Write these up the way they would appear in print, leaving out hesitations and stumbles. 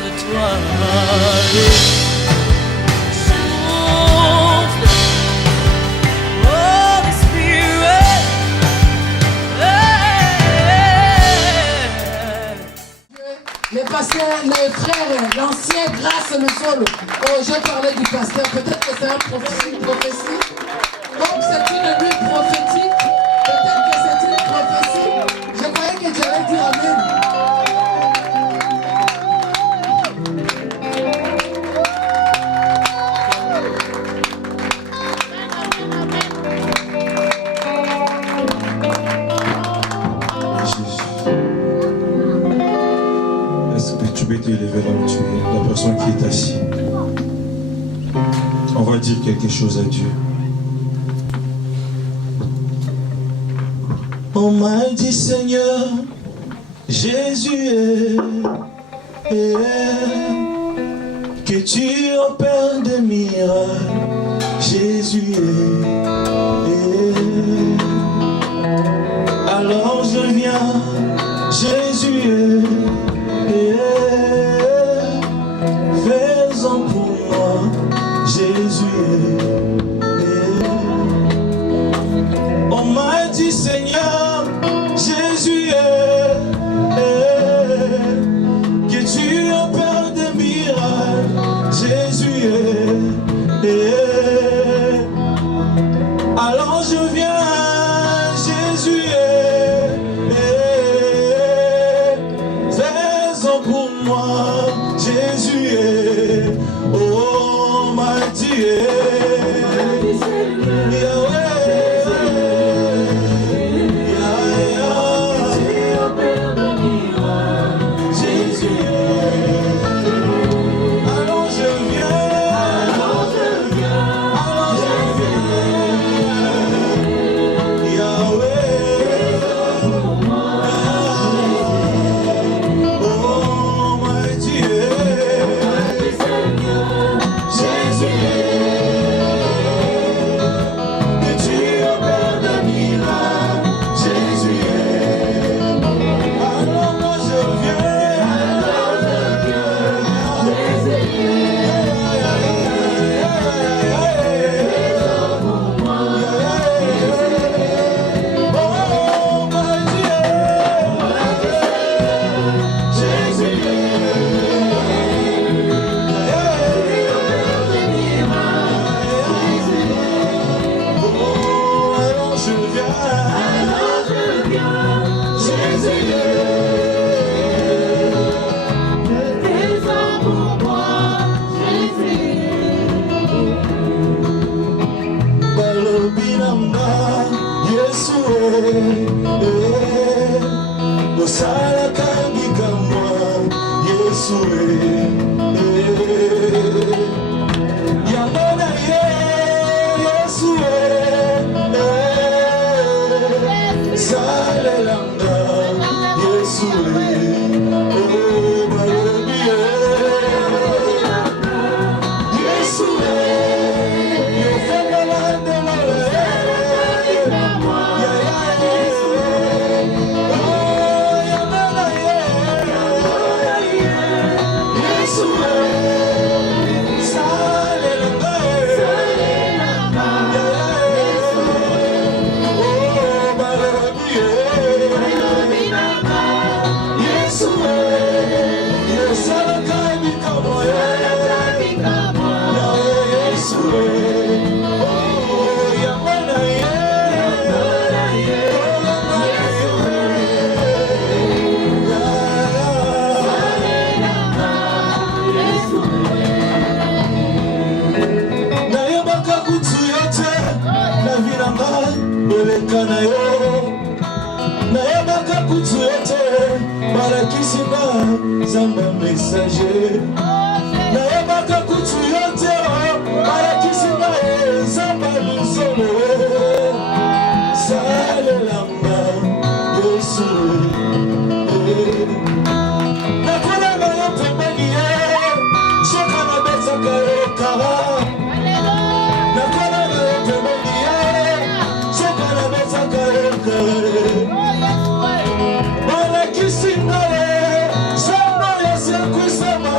de toi. Souffle, Holy Spirit. Les pasteurs, les frères, l'ancien grâce le sol. Oh, j'ai parlé du pasteur, peut-être que c'est une prophétie. Donc c'est une nuit prophétique. Peut-être que c'est une prophétie. Je croyais que j'allais dire Amen. Tu peux te lever là où tu es, la personne qui est assise. On va dire quelque chose à Dieu. On m'a dit Seigneur, Jésus que tu opères des miracles, Jésus alors je viens, Jésus fais-en pour moi, Jésus. On m'a dit Seigneur, Jésus, que tu opères des miracles, Jésus. Alors je viens, Jésus. Fais-en pour moi, Jésus. Oh, ma Dieu. Bala kisimale, sama ya sekusema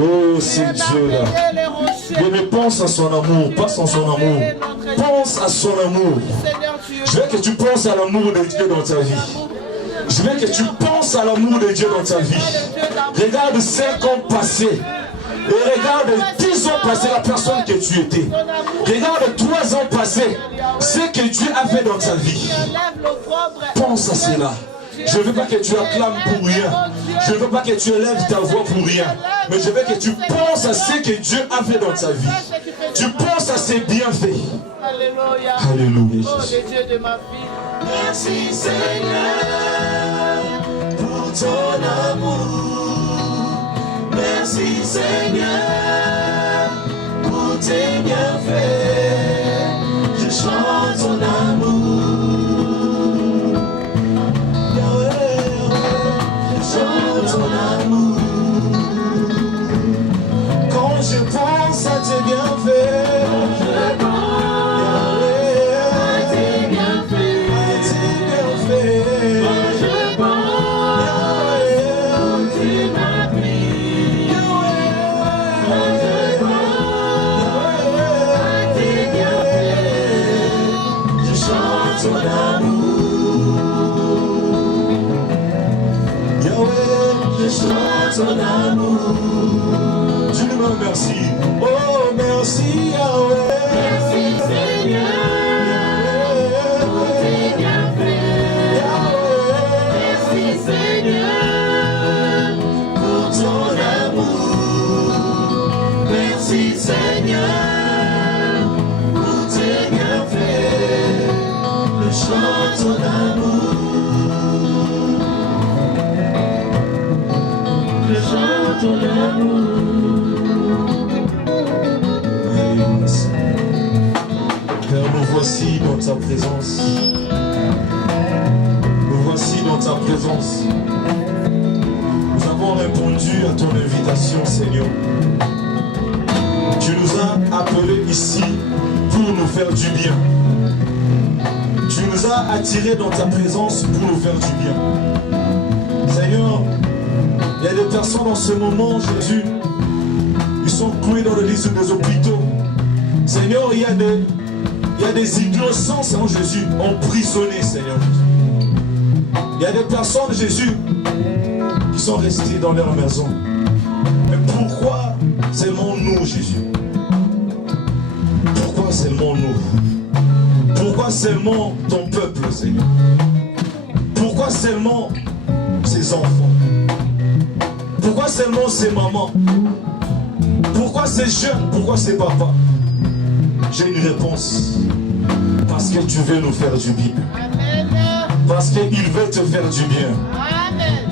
Oh, c'est Dieu là. Mais pense à son amour, pas sans son amour. Pense à son amour. Je veux que tu penses à l'amour de Dieu dans ta vie. Je veux que tu penses à l'amour de Dieu dans ta vie. Regarde 5 ans passés. Et regarde 10 ans passés la personne que tu étais. Regarde 3 ans passés ce que Dieu a fait dans ta vie. Pense à cela. Je ne veux pas que tu acclames pour rien. Je ne veux pas que tu élèves ta voix pour rien. Mais je veux que tu penses à ce que Dieu a fait dans ta vie. Tu penses à ses bienfaits. Alléluia. Alléluia. Oh, le Dieu de ma vie. Merci Seigneur pour ton amour. Merci Seigneur pour tes bienfaits. Je chante ton amour. Yahweh, ton amour. Je lui remercie. Oh, merci Yahweh. Merci Seigneur. Merci Seigneur pour ton amour. Merci Seigneur pour tes bienfaits. Je chante ton amour. Je chante ton amour. Père, nous voici dans ta présence. Nous voici dans ta présence. Nous avons répondu à ton invitation, Seigneur. Tu nous as appelés ici pour nous faire du bien. Tu nous as attirés dans ta présence pour nous faire du bien. Seigneur, il y a des personnes en ce moment, Jésus, ils sont cloués dans le lit des hôpitaux. Seigneur, il y a des innocents, en Jésus, emprisonnés, Seigneur. Il y a des personnes, Jésus, qui sont restées dans leur maison. Mais pourquoi seulement nous, Jésus? Pourquoi seulement nous? Pourquoi seulement ton peuple, Seigneur? Pourquoi seulement ces enfants? Pourquoi seulement ces mamans? Pourquoi ces jeunes? Pourquoi ces papas? J'ai une réponse. Parce que tu veux nous faire du bien. Parce qu'il veut te faire du bien.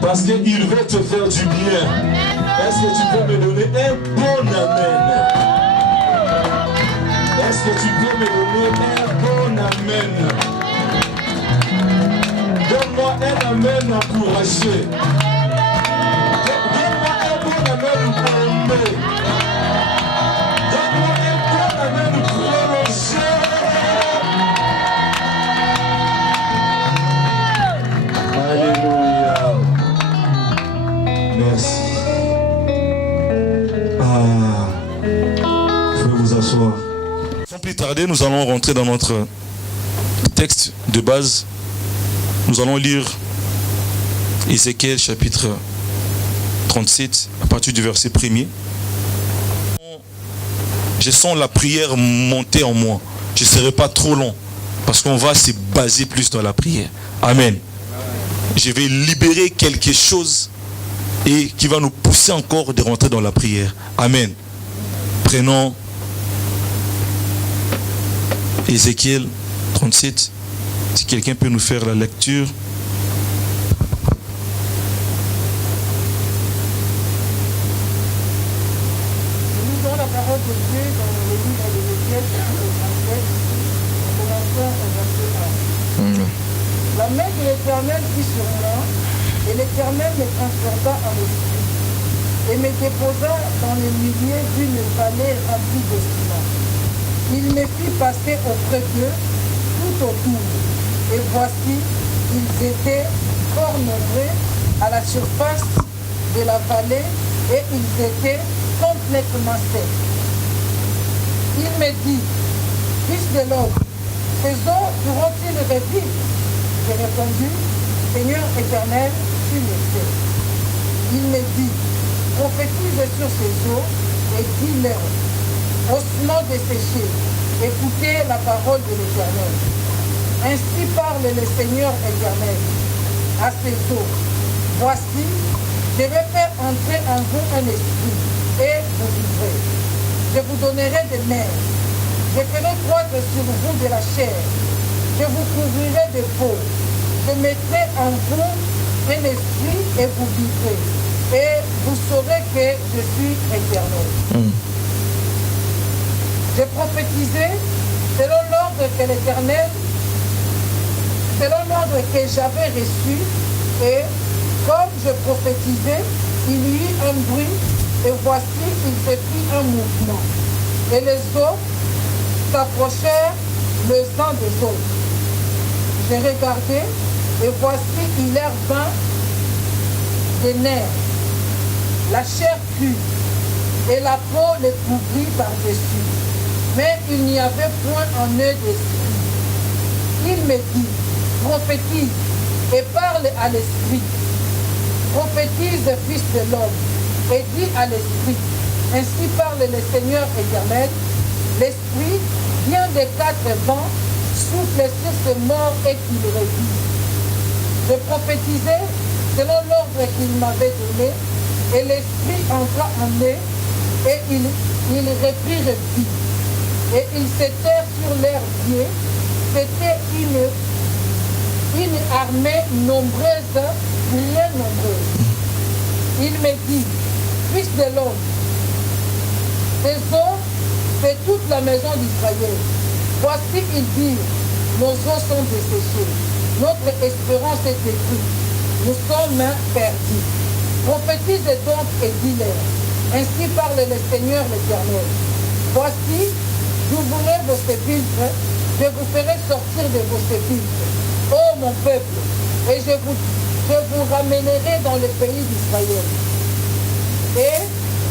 Parce qu'il veut te faire du bien. Est-ce que tu peux me donner un bon amen? Est-ce que tu peux me donner un bon amen? Donne-moi un amen encouragé. Donne-moi un bon amen prolongé. Donne-moi un bon amen prolongé. Alléluia. Merci. Je vais vous asseoir. Sans plus tarder, nous allons rentrer dans notre texte de base. Nous allons lire Ézéchiel chapitre 37 à partir du verset 1er. Je sens la prière monter en moi. Je ne serai pas trop long parce qu'on va se baser plus dans la prière. Amen. Je vais libérer quelque chose et qui va nous pousser encore de rentrer dans la prière. Amen. Prenons Ézéchiel 37. Si quelqu'un peut nous faire la lecture. Nous lisons la parole de Dieu dans le livre d'Ézéchiel, chapitre 37, commençons au verset 1. La main de l'Éternel fut sur moi, et l'Éternel me transporta en esprit, et me déposa dans le milieu d'une vallée remplie de ciment. Il me fit passer auprès d'eux, tout autour, et voici, ils étaient fort nombreux à la surface de la vallée, et ils étaient complètement secs. Il me dit, fils de l'homme, ces eaux pourront-ils revivre? J'ai répondu, Seigneur éternel, tu le sais. Il me dit, prophétise sur ces eaux et dis-leur, ossements desséchés, écoutez la parole de l'Éternel. Ainsi parle le Seigneur éternel à ces eaux. Voici, je vais faire entrer en vous un esprit et vous vivrez. Je vous donnerai des nerfs. Je ferai croître sur vous de la chair. Je vous couvrirai de peau. Je mettrai en vous un esprit et vous vivrez. Et vous saurez que je suis éternel. J'ai prophétisé selon l'ordre que l'Éternel, selon l'ordre que j'avais reçu. Et comme je prophétisais, il y eut un bruit. Et voici, il se fit un mouvement. Et les eaux s'approchèrent les uns des autres. J'ai regardé, et voici, il leur vint des nerfs. La chair crue, et la peau les couvrit par-dessus. Mais il n'y avait point en eux d'esprit. Il me dit, prophétise, et parle à l'esprit. Prophétise, fils de l'homme. et dit à l'esprit, ainsi parle le Seigneur éternel, l'esprit vient des quatre vents, souffle sur ce mort et qu'il revive. Je prophétisais selon l'ordre qu'il m'avait donné, et l'esprit entra en eux, et il reprit vie. Et ils s'étaient sur leurs pieds. C'était une armée nombreuse, très nombreuse. Il me dit, fils de l'homme, ces eaux, c'est toute la maison d'Israël. Voici, ils disent, nos eaux sont desséchées, notre espérance est détruite, nous sommes perdus. Prophétise donc et dis-leur, ainsi parle le Seigneur l'Éternel. Voici, j'ouvrirai vos sépulcres, je vous ferai sortir de vos sépulcres, ô mon peuple, et je vous ramènerai dans le pays d'Israël. Et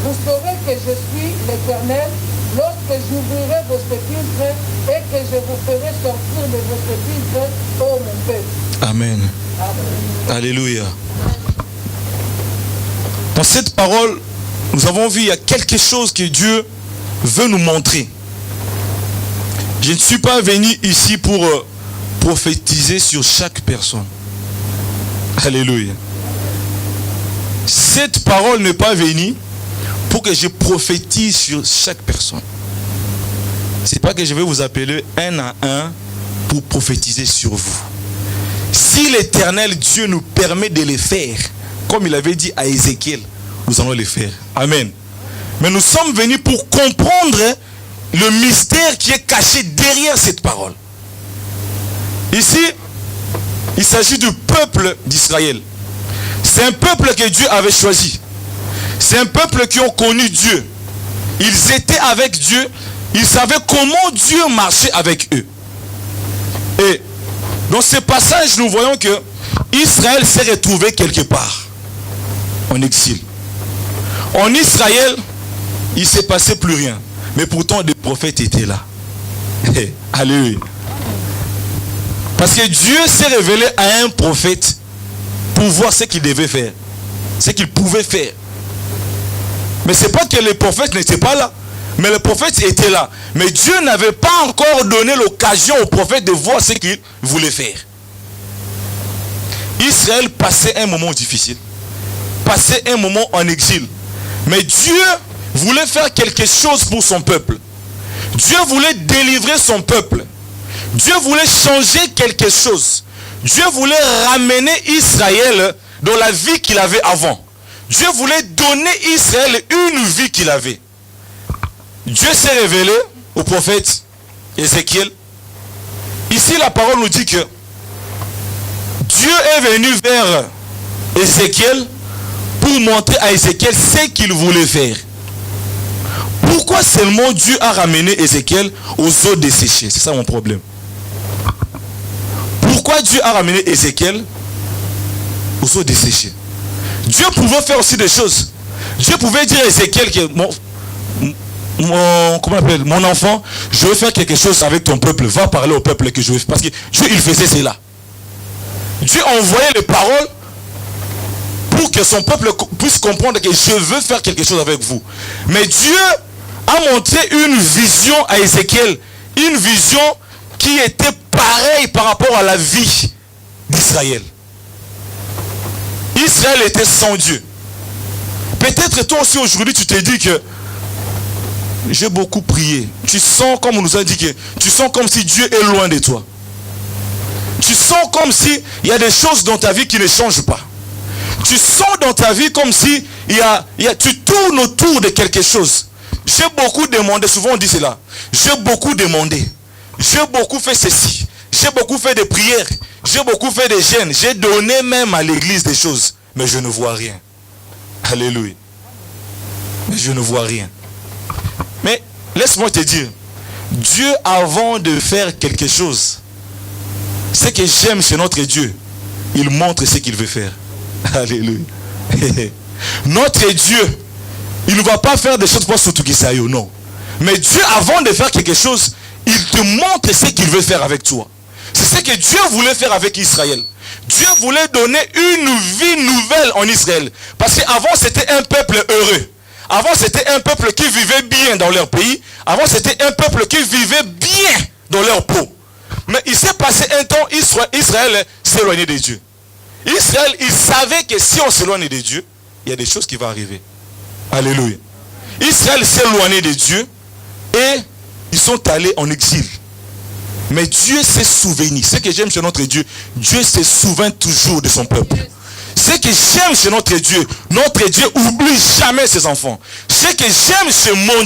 vous saurez que je suis l'Éternel lorsque j'ouvrirai vos sépulcres et que je vous ferai sortir de vos sépulcres, ô mon peuple. Amen. Amen. Alléluia. Dans cette parole, nous avons vu, il y a quelque chose que Dieu veut nous montrer. Je ne suis pas venu ici pour prophétiser sur chaque personne. Alléluia. Cette parole n'est pas venue pour que je prophétise sur chaque personne. C'est pas que je vais vous appeler un à un pour prophétiser sur vous. Si l'Éternel Dieu nous permet de le faire, comme il avait dit à Ézéchiel, nous allons le faire. Amen. Mais nous sommes venus pour comprendre le mystère qui est caché derrière cette parole. Ici, il s'agit du peuple d'Israël. C'est un peuple que Dieu avait choisi. C'est un peuple qui ont connu Dieu. Ils étaient avec Dieu. Ils savaient comment Dieu marchait avec eux. Et dans ce passage, nous voyons que Israël s'est retrouvé quelque part en exil. En Israël, il ne s'est passé plus rien. Mais pourtant, des prophètes étaient là. Alléluia. Parce que Dieu s'est révélé à un prophète pour voir ce qu'il devait faire. Ce qu'il pouvait faire. Mais ce n'est pas que les prophètes n'étaient pas là. Mais les prophètes étaient là. Mais Dieu n'avait pas encore donné l'occasion aux prophètes de voir ce qu'il voulait faire. Israël passait un moment difficile. Passait un moment en exil. Mais Dieu voulait faire quelque chose pour son peuple. Dieu voulait délivrer son peuple. Dieu voulait changer quelque chose. Dieu voulait ramener Israël dans la vie qu'il avait avant. Dieu voulait donner Israël une vie qu'il avait. Dieu s'est révélé au prophète Ézéchiel. Ici, la parole nous dit que Dieu est venu vers Ézéchiel pour montrer à Ézéchiel ce qu'il voulait faire. Pourquoi seulement Dieu a ramené Ézéchiel aux eaux desséchées? C'est ça mon problème. Pourquoi Dieu a ramené Ézéchiel aux eaux desséchées? Dieu pouvait faire aussi des choses. Dieu pouvait dire à Ézéchiel que mon enfant, je vais faire quelque chose avec ton peuple. Va parler au peuple que je vais faire. Parce que Dieu, il faisait cela. Dieu envoyait les paroles pour que son peuple puisse comprendre que je veux faire quelque chose avec vous. Mais Dieu a montré une vision à Ézéchiel. Une vision qui était pareille par rapport à la vie d'Israël. Israël était sans Dieu. Peut-être toi aussi aujourd'hui tu te dis que j'ai beaucoup prié. Tu sens, comme on nous a dit, que tu sens comme si Dieu est loin de toi. Tu sens comme si il y a des choses dans ta vie qui ne changent pas. Tu sens dans ta vie comme si tu tournes autour de quelque chose. J'ai beaucoup demandé, souvent on dit cela. J'ai beaucoup demandé. J'ai beaucoup fait ceci. J'ai beaucoup fait des prières. J'ai beaucoup fait des jeûnes. J'ai donné même à l'église des choses. Mais je ne vois rien. Alléluia. Mais je ne vois rien. Mais laisse-moi te dire. Dieu, avant de faire quelque chose, ce que j'aime chez notre Dieu, il montre ce qu'il veut faire. Alléluia. Notre Dieu, il ne va pas faire des choses pour Sotukisayo, non. Mais Dieu, avant de faire quelque chose, il te montre ce qu'il veut faire avec toi. C'est ce que Dieu voulait faire avec Israël. Dieu voulait donner une vie nouvelle en Israël. Parce qu'avant, c'était un peuple heureux. Avant, c'était un peuple qui vivait bien dans leur pays. Avant, c'était un peuple qui vivait bien dans leur peau. Mais il s'est passé un temps, Israël s'est éloigné de Dieu. Israël, il savait que si on s'éloigne de Dieu, il y a des choses qui vont arriver. Alléluia. Israël s'est éloigné de Dieu et ils sont allés en exil. Mais Dieu s'est souvenu. Ce que j'aime chez notre Dieu, Dieu se souvient toujours de son peuple. Ce que j'aime chez notre Dieu oublie jamais ses enfants. Ce que j'aime chez mon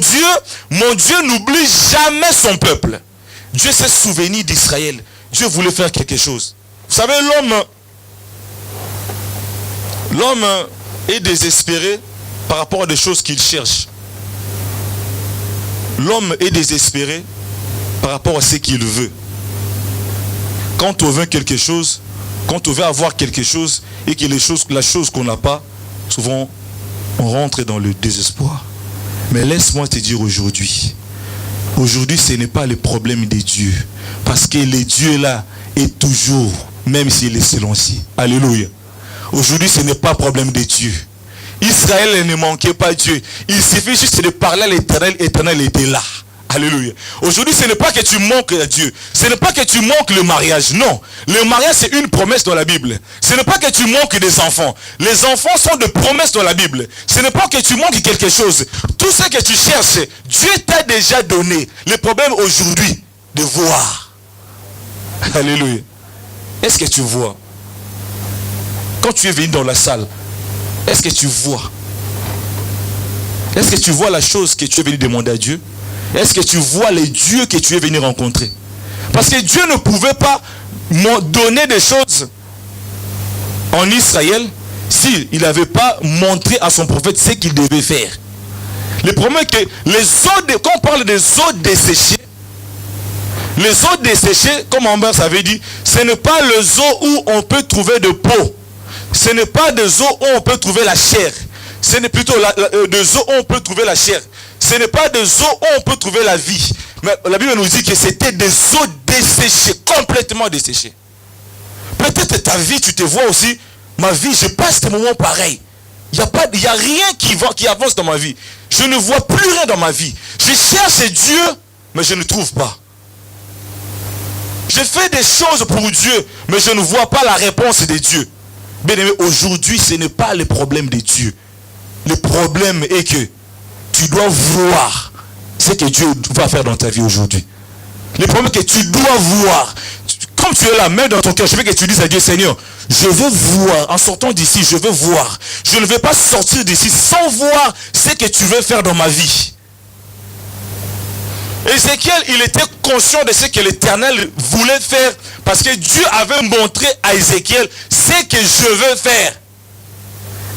Dieu n'oublie jamais son peuple. Dieu s'est souvenu d'Israël. Dieu voulait faire quelque chose. Vous savez, l'homme est désespéré par rapport à des choses qu'il cherche. L'homme est désespéré par rapport à ce qu'il veut. Quand on veut quelque chose, quand on veut avoir quelque chose et que la chose qu'on n'a pas, souvent on rentre dans le désespoir. Mais laisse-moi te dire aujourd'hui, ce n'est pas le problème de Dieu. Parce que le Dieu là est toujours, même s'il est silencieux. Alléluia. Aujourd'hui, ce n'est pas le problème de Dieu. Israël ne manquait pas Dieu. Il suffit juste de parler à l'Éternel. L'Éternel était là. Alléluia. Aujourd'hui, ce n'est pas que tu manques à Dieu. Ce n'est pas que tu manques le mariage. Non. Le mariage, c'est une promesse dans la Bible. Ce n'est pas que tu manques des enfants. Les enfants sont des promesses dans la Bible. Ce n'est pas que tu manques quelque chose. Tout ce que tu cherches, Dieu t'a déjà donné. Le problème aujourd'hui, de voir. Alléluia. Est-ce que tu vois? Quand tu es venu dans la salle, est-ce que tu vois? Est-ce que tu vois la chose que tu es venu demander à Dieu? Est-ce que tu vois les dieux que tu es venu rencontrer? Parce que Dieu ne pouvait pas donner des choses en Israël s'il n'avait pas montré à son prophète ce qu'il devait faire. Le problème est que quand on parle des eaux desséchées, les eaux desséchées, comme Amber avait dit, ce n'est pas les eaux où on peut trouver de peau. Ce n'est pas des eaux où on peut trouver la chair. Ce n'est plutôt des eaux où on peut trouver la chair. Ce n'est pas des eaux où on peut trouver la vie. Mais la Bible nous dit que c'était des eaux desséchées, complètement desséchées. Peut-être ta vie, tu te vois aussi, ma vie, je passe des moments pareils. Il n'y a rien qui avance dans ma vie. Je ne vois plus rien dans ma vie. Je cherche Dieu, mais je ne trouve pas. Je fais des choses pour Dieu, mais je ne vois pas la réponse de Dieu. Bien aimé, aujourd'hui, ce n'est pas le problème de Dieu. Le problème est que tu dois voir ce que Dieu va faire dans ta vie aujourd'hui. Le problème est que tu dois voir. Comme tu es là, même dans ton cœur, je veux que tu dises à Dieu, Seigneur, je veux voir, en sortant d'ici, je veux voir. Je ne vais pas sortir d'ici sans voir ce que tu veux faire dans ma vie. Ézéchiel, il était conscient de ce que l'Éternel voulait faire parce que Dieu avait montré à Ézéchiel ce que je veux faire.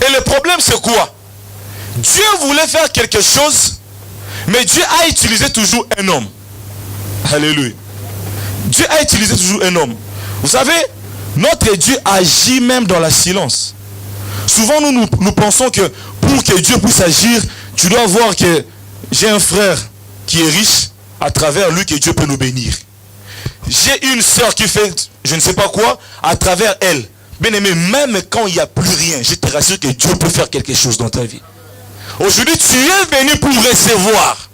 Et le problème, c'est quoi? Dieu voulait faire quelque chose, mais Dieu a utilisé toujours un homme. Alléluia. Dieu a utilisé toujours un homme. Vous savez, notre Dieu agit même dans la silence. Souvent, nous pensons que pour que Dieu puisse agir, tu dois voir que j'ai un frère qui est riche, à travers lui que Dieu peut nous bénir. J'ai une soeur qui fait je ne sais pas quoi, à travers elle. Bien aimé, même quand il n'y a plus rien, je te rassure que Dieu peut faire quelque chose dans ta vie. Aujourd'hui, tu es venu pour recevoir.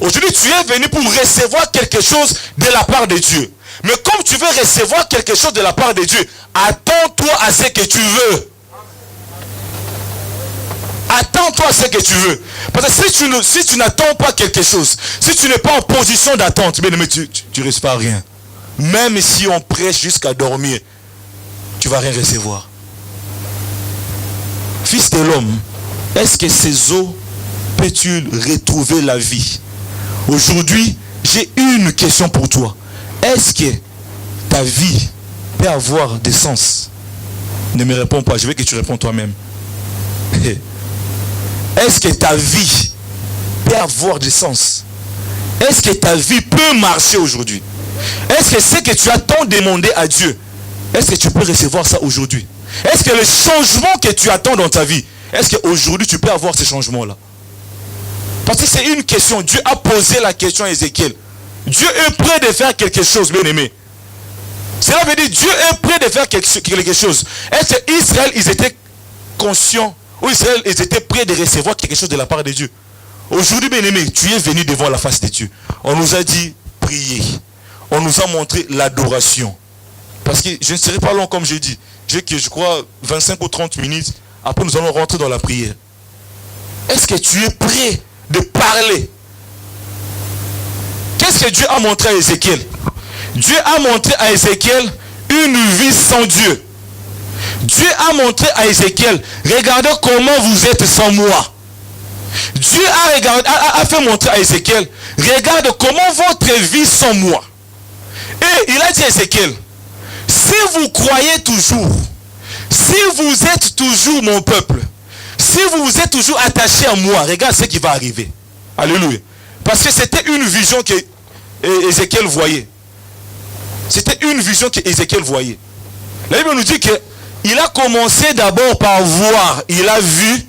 Aujourd'hui, tu es venu pour recevoir quelque chose de la part de Dieu. Mais comme tu veux recevoir quelque chose de la part de Dieu, attends-toi à ce que tu veux. Attends-toi à ce que tu veux. Parce que si tu n'attends pas quelque chose, si tu n'es pas en position d'attente, bien aimé, tu ne risques pas rien. Même si on prêche jusqu'à dormir, tu ne vas rien recevoir. Fils de l'homme, est-ce que ces eaux peux-tu retrouver la vie? Aujourd'hui, j'ai une question pour toi. Est-ce que ta vie peut avoir des sens? Ne me réponds pas, je veux que tu réponds toi-même. Est-ce que ta vie peut avoir du sens? Est-ce que ta vie peut marcher aujourd'hui? Est-ce que ce que tu as tant demandé à Dieu, est-ce que tu peux recevoir ça aujourd'hui? Est-ce que le changement que tu attends dans ta vie, est-ce qu'aujourd'hui tu peux avoir ce changement-là? Parce que c'est une question. Dieu a posé la question à Ézéchiel. Dieu est prêt de faire quelque chose, bien aimé. Cela veut dire Dieu est prêt de faire quelque chose. Est-ce qu'Israël, ils étaient conscients, ou Israël, ils étaient prêts de recevoir quelque chose de la part de Dieu? Aujourd'hui, bien-aimé, tu es venu devant la face de Dieu. On nous a dit prier. On nous a montré l'adoration. Parce que je ne serai pas long comme je dis. J'ai que je crois 25 ou 30 minutes. Après, nous allons rentrer dans la prière. Est-ce que tu es prêt de parler? Qu'est-ce que Dieu a montré à Ézéchiel? Dieu a montré à Ézéchiel une vie sans Dieu. Dieu a montré à Ézéchiel, regardez comment vous êtes sans moi. Dieu a fait montrer à Ézéchiel, regarde comment votre vie sans moi. Et il a dit à Ézéchiel, si vous croyez toujours, si vous êtes toujours mon peuple, si vous êtes toujours attaché à moi, regarde ce qui va arriver. Alléluia. Parce que c'était une vision que Ézéchiel voyait. C'était une vision que Ézéchiel voyait. La Bible nous dit qu'il a commencé d'abord par voir. Il a vu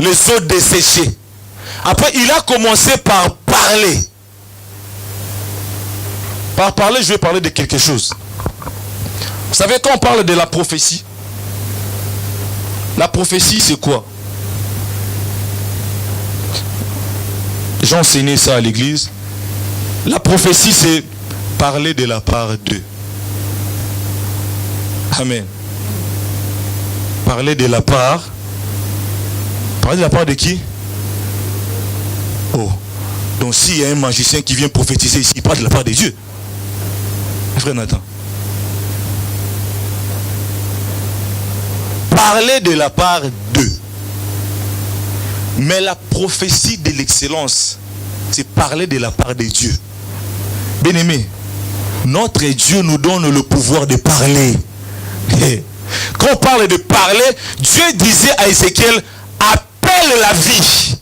les eaux desséchées. Après, il a commencé par parler. Par parler, je vais parler de quelque chose. Vous savez, quand on parle de la prophétie, la prophétie, c'est quoi? J'ai enseigné ça à l'église. La prophétie, c'est parler de la part d'eux. Amen. Parler de la part. Parler de la part de qui? Oh. Donc s'il y a un magicien qui vient prophétiser ici, il parle de la part de Dieu. Frère Nathan. Parler de la part d'eux. Mais la prophétie de l'excellence, c'est parler de la part de Dieu. Bien-aimé, notre Dieu nous donne le pouvoir de parler. Quand on parle de parler, Dieu disait à Ézéchiel, appelle la vie.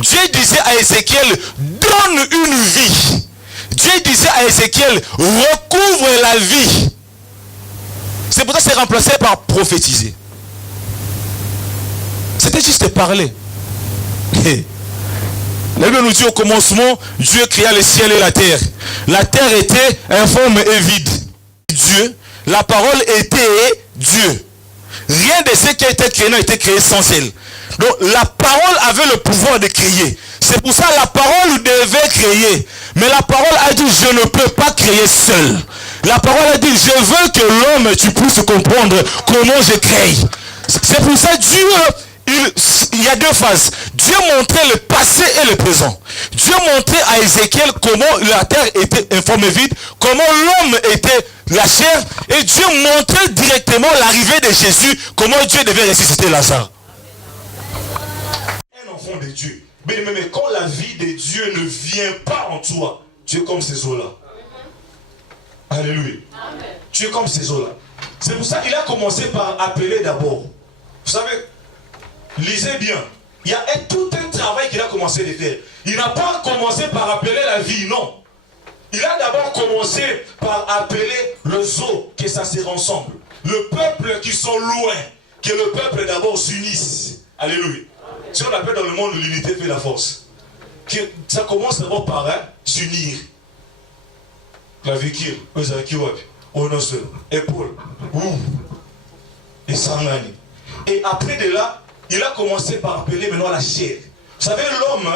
Dieu disait à Ézéchiel, donne une vie. Dieu disait à Ézéchiel, recouvre la vie. C'est pour ça que c'est remplacé par prophétiser. C'était juste parler. La Bible nous dit au commencement, Dieu créa le ciel et la terre. La terre était informe et vide. Dieu, la parole était Dieu. Rien de ce qui a été créé n'a été créé sans elle. Donc la parole avait le pouvoir de créer. C'est pour ça que la parole devait créer. Mais la parole a dit, je ne peux pas créer seul. La parole a dit, je veux que l'homme, tu puisses comprendre comment je crée. C'est pour ça que Dieu... Il y a deux phases. Dieu montrait le passé et le présent. Dieu montrait à Ézéchiel comment la terre était informe et vide, comment l'homme était la chair, et Dieu montrait directement l'arrivée de Jésus, comment Dieu devait ressusciter Lazare. Un enfant de Dieu. Mais quand la vie de Dieu ne vient pas en toi, tu es comme ces eaux-là. Alléluia. Amen. Tu es comme ces eaux-là. C'est pour ça qu'il a commencé par appeler d'abord. Vous savez, lisez bien. Il y a tout un travail qu'il a commencé de faire. Il n'a pas commencé par appeler la vie, non. Il a d'abord commencé par appeler les eaux, que ça se rassemble. Le peuple qui sont loin, que le peuple d'abord s'unisse. Alléluia. Si on appelle dans le monde l'unité fait la force. Que ça commence d'abord par s'unir. Clavicule, Onosel, épaule, et Sangani. Et après de là, il a commencé par appeler maintenant la chair. Vous savez, l'homme,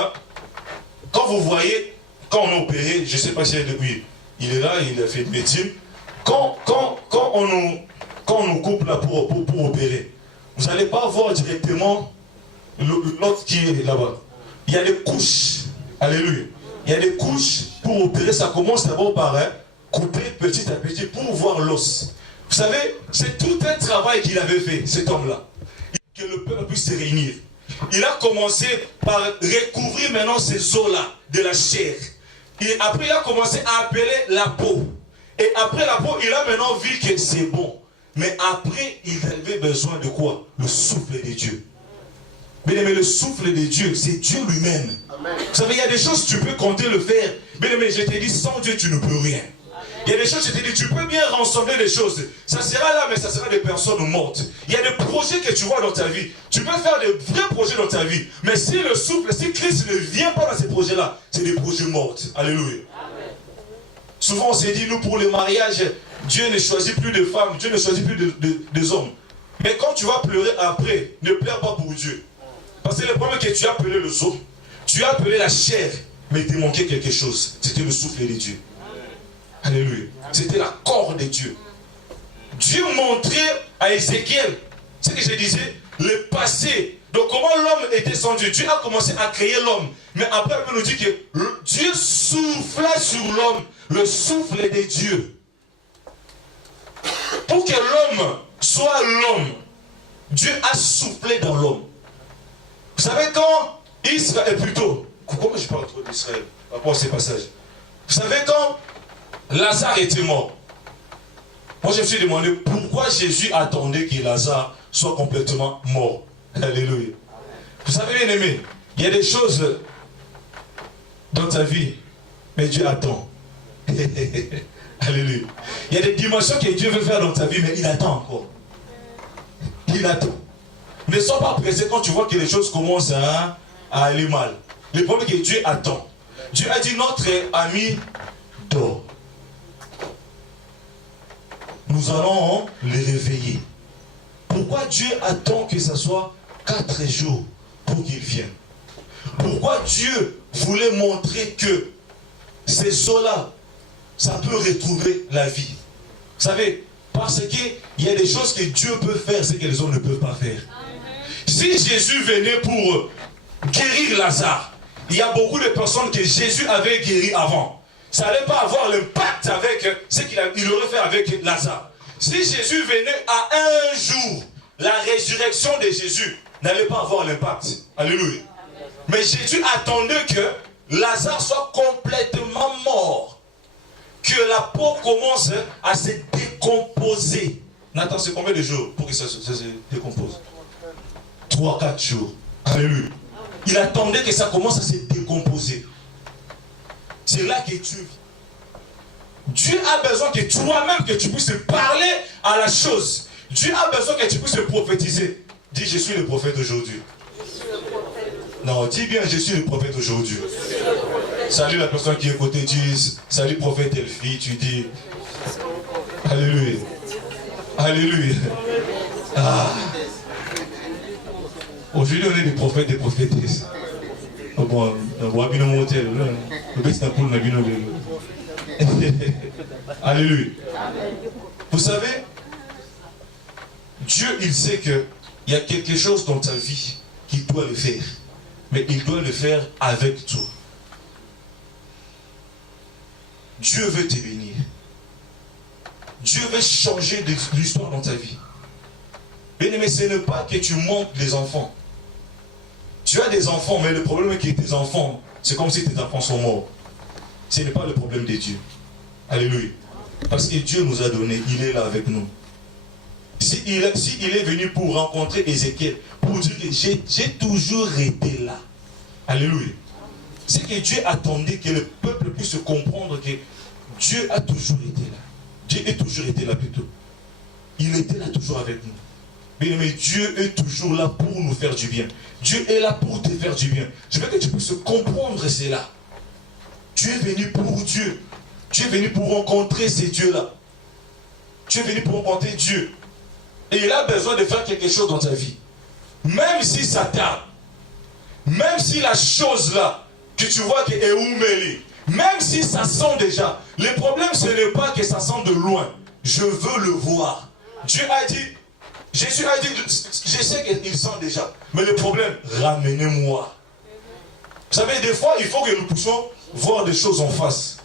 quand vous voyez, quand on a opéré, je ne sais pas si il est là, il a fait une médecine. Quand on nous coupe là pour opérer, vous n'allez pas voir directement l'autre qui est là-bas. Il y a des couches. Alléluia. Il y a des couches pour opérer. Ça commence d'abord par couper petit à petit pour voir l'os. Vous savez, c'est tout un travail qu'il avait fait, cet homme-là. Que le peuple puisse se réunir. Il a commencé par recouvrir maintenant ces os-là de la chair. Et après, il a commencé à appeler la peau. Et après la peau, il a maintenant vu que c'est bon. Mais après, il avait besoin de quoi? Le souffle de Dieu. Mais le souffle de Dieu, c'est Dieu lui-même. Vous savez, il y a des choses, tu peux compter le faire. Mais je te dis, sans Dieu, tu ne peux rien. Il y a des choses, je te dis, tu peux bien rassembler des choses. Ça sera là, mais ça sera des personnes mortes. Il y a des projets que tu vois dans ta vie. Tu peux faire de vrais projets dans ta vie. Mais si le souffle, si Christ ne vient pas dans ces projets-là, c'est des projets morts. Alléluia. Amen. Souvent, on s'est dit, nous, pour le mariage, Dieu ne choisit plus de femmes, Dieu ne choisit plus des hommes. Mais quand tu vas pleurer après, ne pleure pas pour Dieu. Parce que le problème est que tu as appelé le zoo, tu as appelé la chair, mais il te manquait quelque chose. C'était le souffle de Dieu. Alléluia. C'était la corde de Dieu. Dieu montrait à Ézéchiel, ce que je disais, le passé. Donc comment l'homme était sans Dieu. Dieu a commencé à créer l'homme. Mais après, on nous dit que Dieu souffla sur l'homme, le souffle de Dieu. Pour que l'homme soit l'homme, Dieu a soufflé dans l'homme. Vous savez quand Israël, et plutôt, comment je parle trop d'Israël par rapport à ces passages. Vous savez quand Lazare était mort. Moi je me suis demandé pourquoi Jésus attendait que Lazare soit complètement mort. Alléluia. Vous savez bien aimé, il y a des choses dans ta vie, mais Dieu attend. Alléluia. Il y a des dimensions que Dieu veut faire dans ta vie, mais il attend encore. Il attend. Ne sois pas pressé quand tu vois que les choses commencent à aller mal. Le problème est que Dieu attend. Dieu a dit notre ami dort. Nous allons les réveiller. Pourquoi Dieu attend que ce soit 4 jours pour qu'il vienne? Pourquoi Dieu voulait montrer que ces eaux-là, ça peut retrouver la vie? Vous savez, parce qu'il y a des choses que Dieu peut faire, ce que les hommes ne peuvent pas faire. Si Jésus venait pour guérir Lazare, il y a beaucoup de personnes que Jésus avait guéri avant. Ça n'allait pas avoir l'impact avec ce qu'il aurait fait avec Lazare. Si Jésus venait à un jour, la résurrection de Jésus n'allait pas avoir l'impact. Alléluia. Mais Jésus attendait que Lazare soit complètement mort. Que la peau commence à se décomposer. Nathan, c'est combien de jours pour que ça se décompose? 3-4 jours. Alléluia. Il attendait que ça commence à se décomposer. C'est là que tu vis. Dieu a besoin que toi-même, que tu puisses parler à la chose. Dieu a besoin que tu puisses prophétiser. Dis, je suis le prophète aujourd'hui. Non, dis bien, je suis le prophète aujourd'hui. Salut la personne qui est à côté, dis, salut prophète Elfie, tu dis, alléluia. Alléluia. Ah. Aujourd'hui, on est des prophètes, des prophétesses. Alléluia. Vous savez, Dieu, il sait qu'il y a quelque chose dans ta vie qu'il doit le faire. Mais il doit le faire avec toi. Dieu veut te bénir. Dieu veut changer l'histoire dans ta vie. Mais ce n'est pas que tu manques des enfants. Tu as des enfants, mais le problème est que tes enfants, c'est comme si tes enfants sont morts. Ce n'est pas le problème de Dieu. Alléluia. Parce que Dieu nous a donné, il est là avec nous. S'il est venu pour rencontrer Ézéchiel, pour dire que j'ai toujours été là. Alléluia. C'est que Dieu attendait que le peuple puisse comprendre que Dieu a toujours été là. Dieu est toujours été là plutôt. Il était là toujours avec nous. Mais Dieu est toujours là pour nous faire du bien. Dieu est là pour te faire du bien. Je veux que tu puisses comprendre cela. Tu es venu pour Dieu. Tu es venu pour rencontrer ces dieux-là. Tu es venu pour rencontrer Dieu. Et il a besoin de faire quelque chose dans ta vie. Même si ça tarde. Même si la chose là, que tu vois qui est oumeli, même si ça sent déjà. Le problème, ce n'est pas que ça sent de loin. Je veux le voir. Dieu a dit, Jésus a dit, je sais qu'il sent déjà. Mais le problème, ramenez-moi. Vous savez, des fois, il faut que nous puissions voir des choses en face.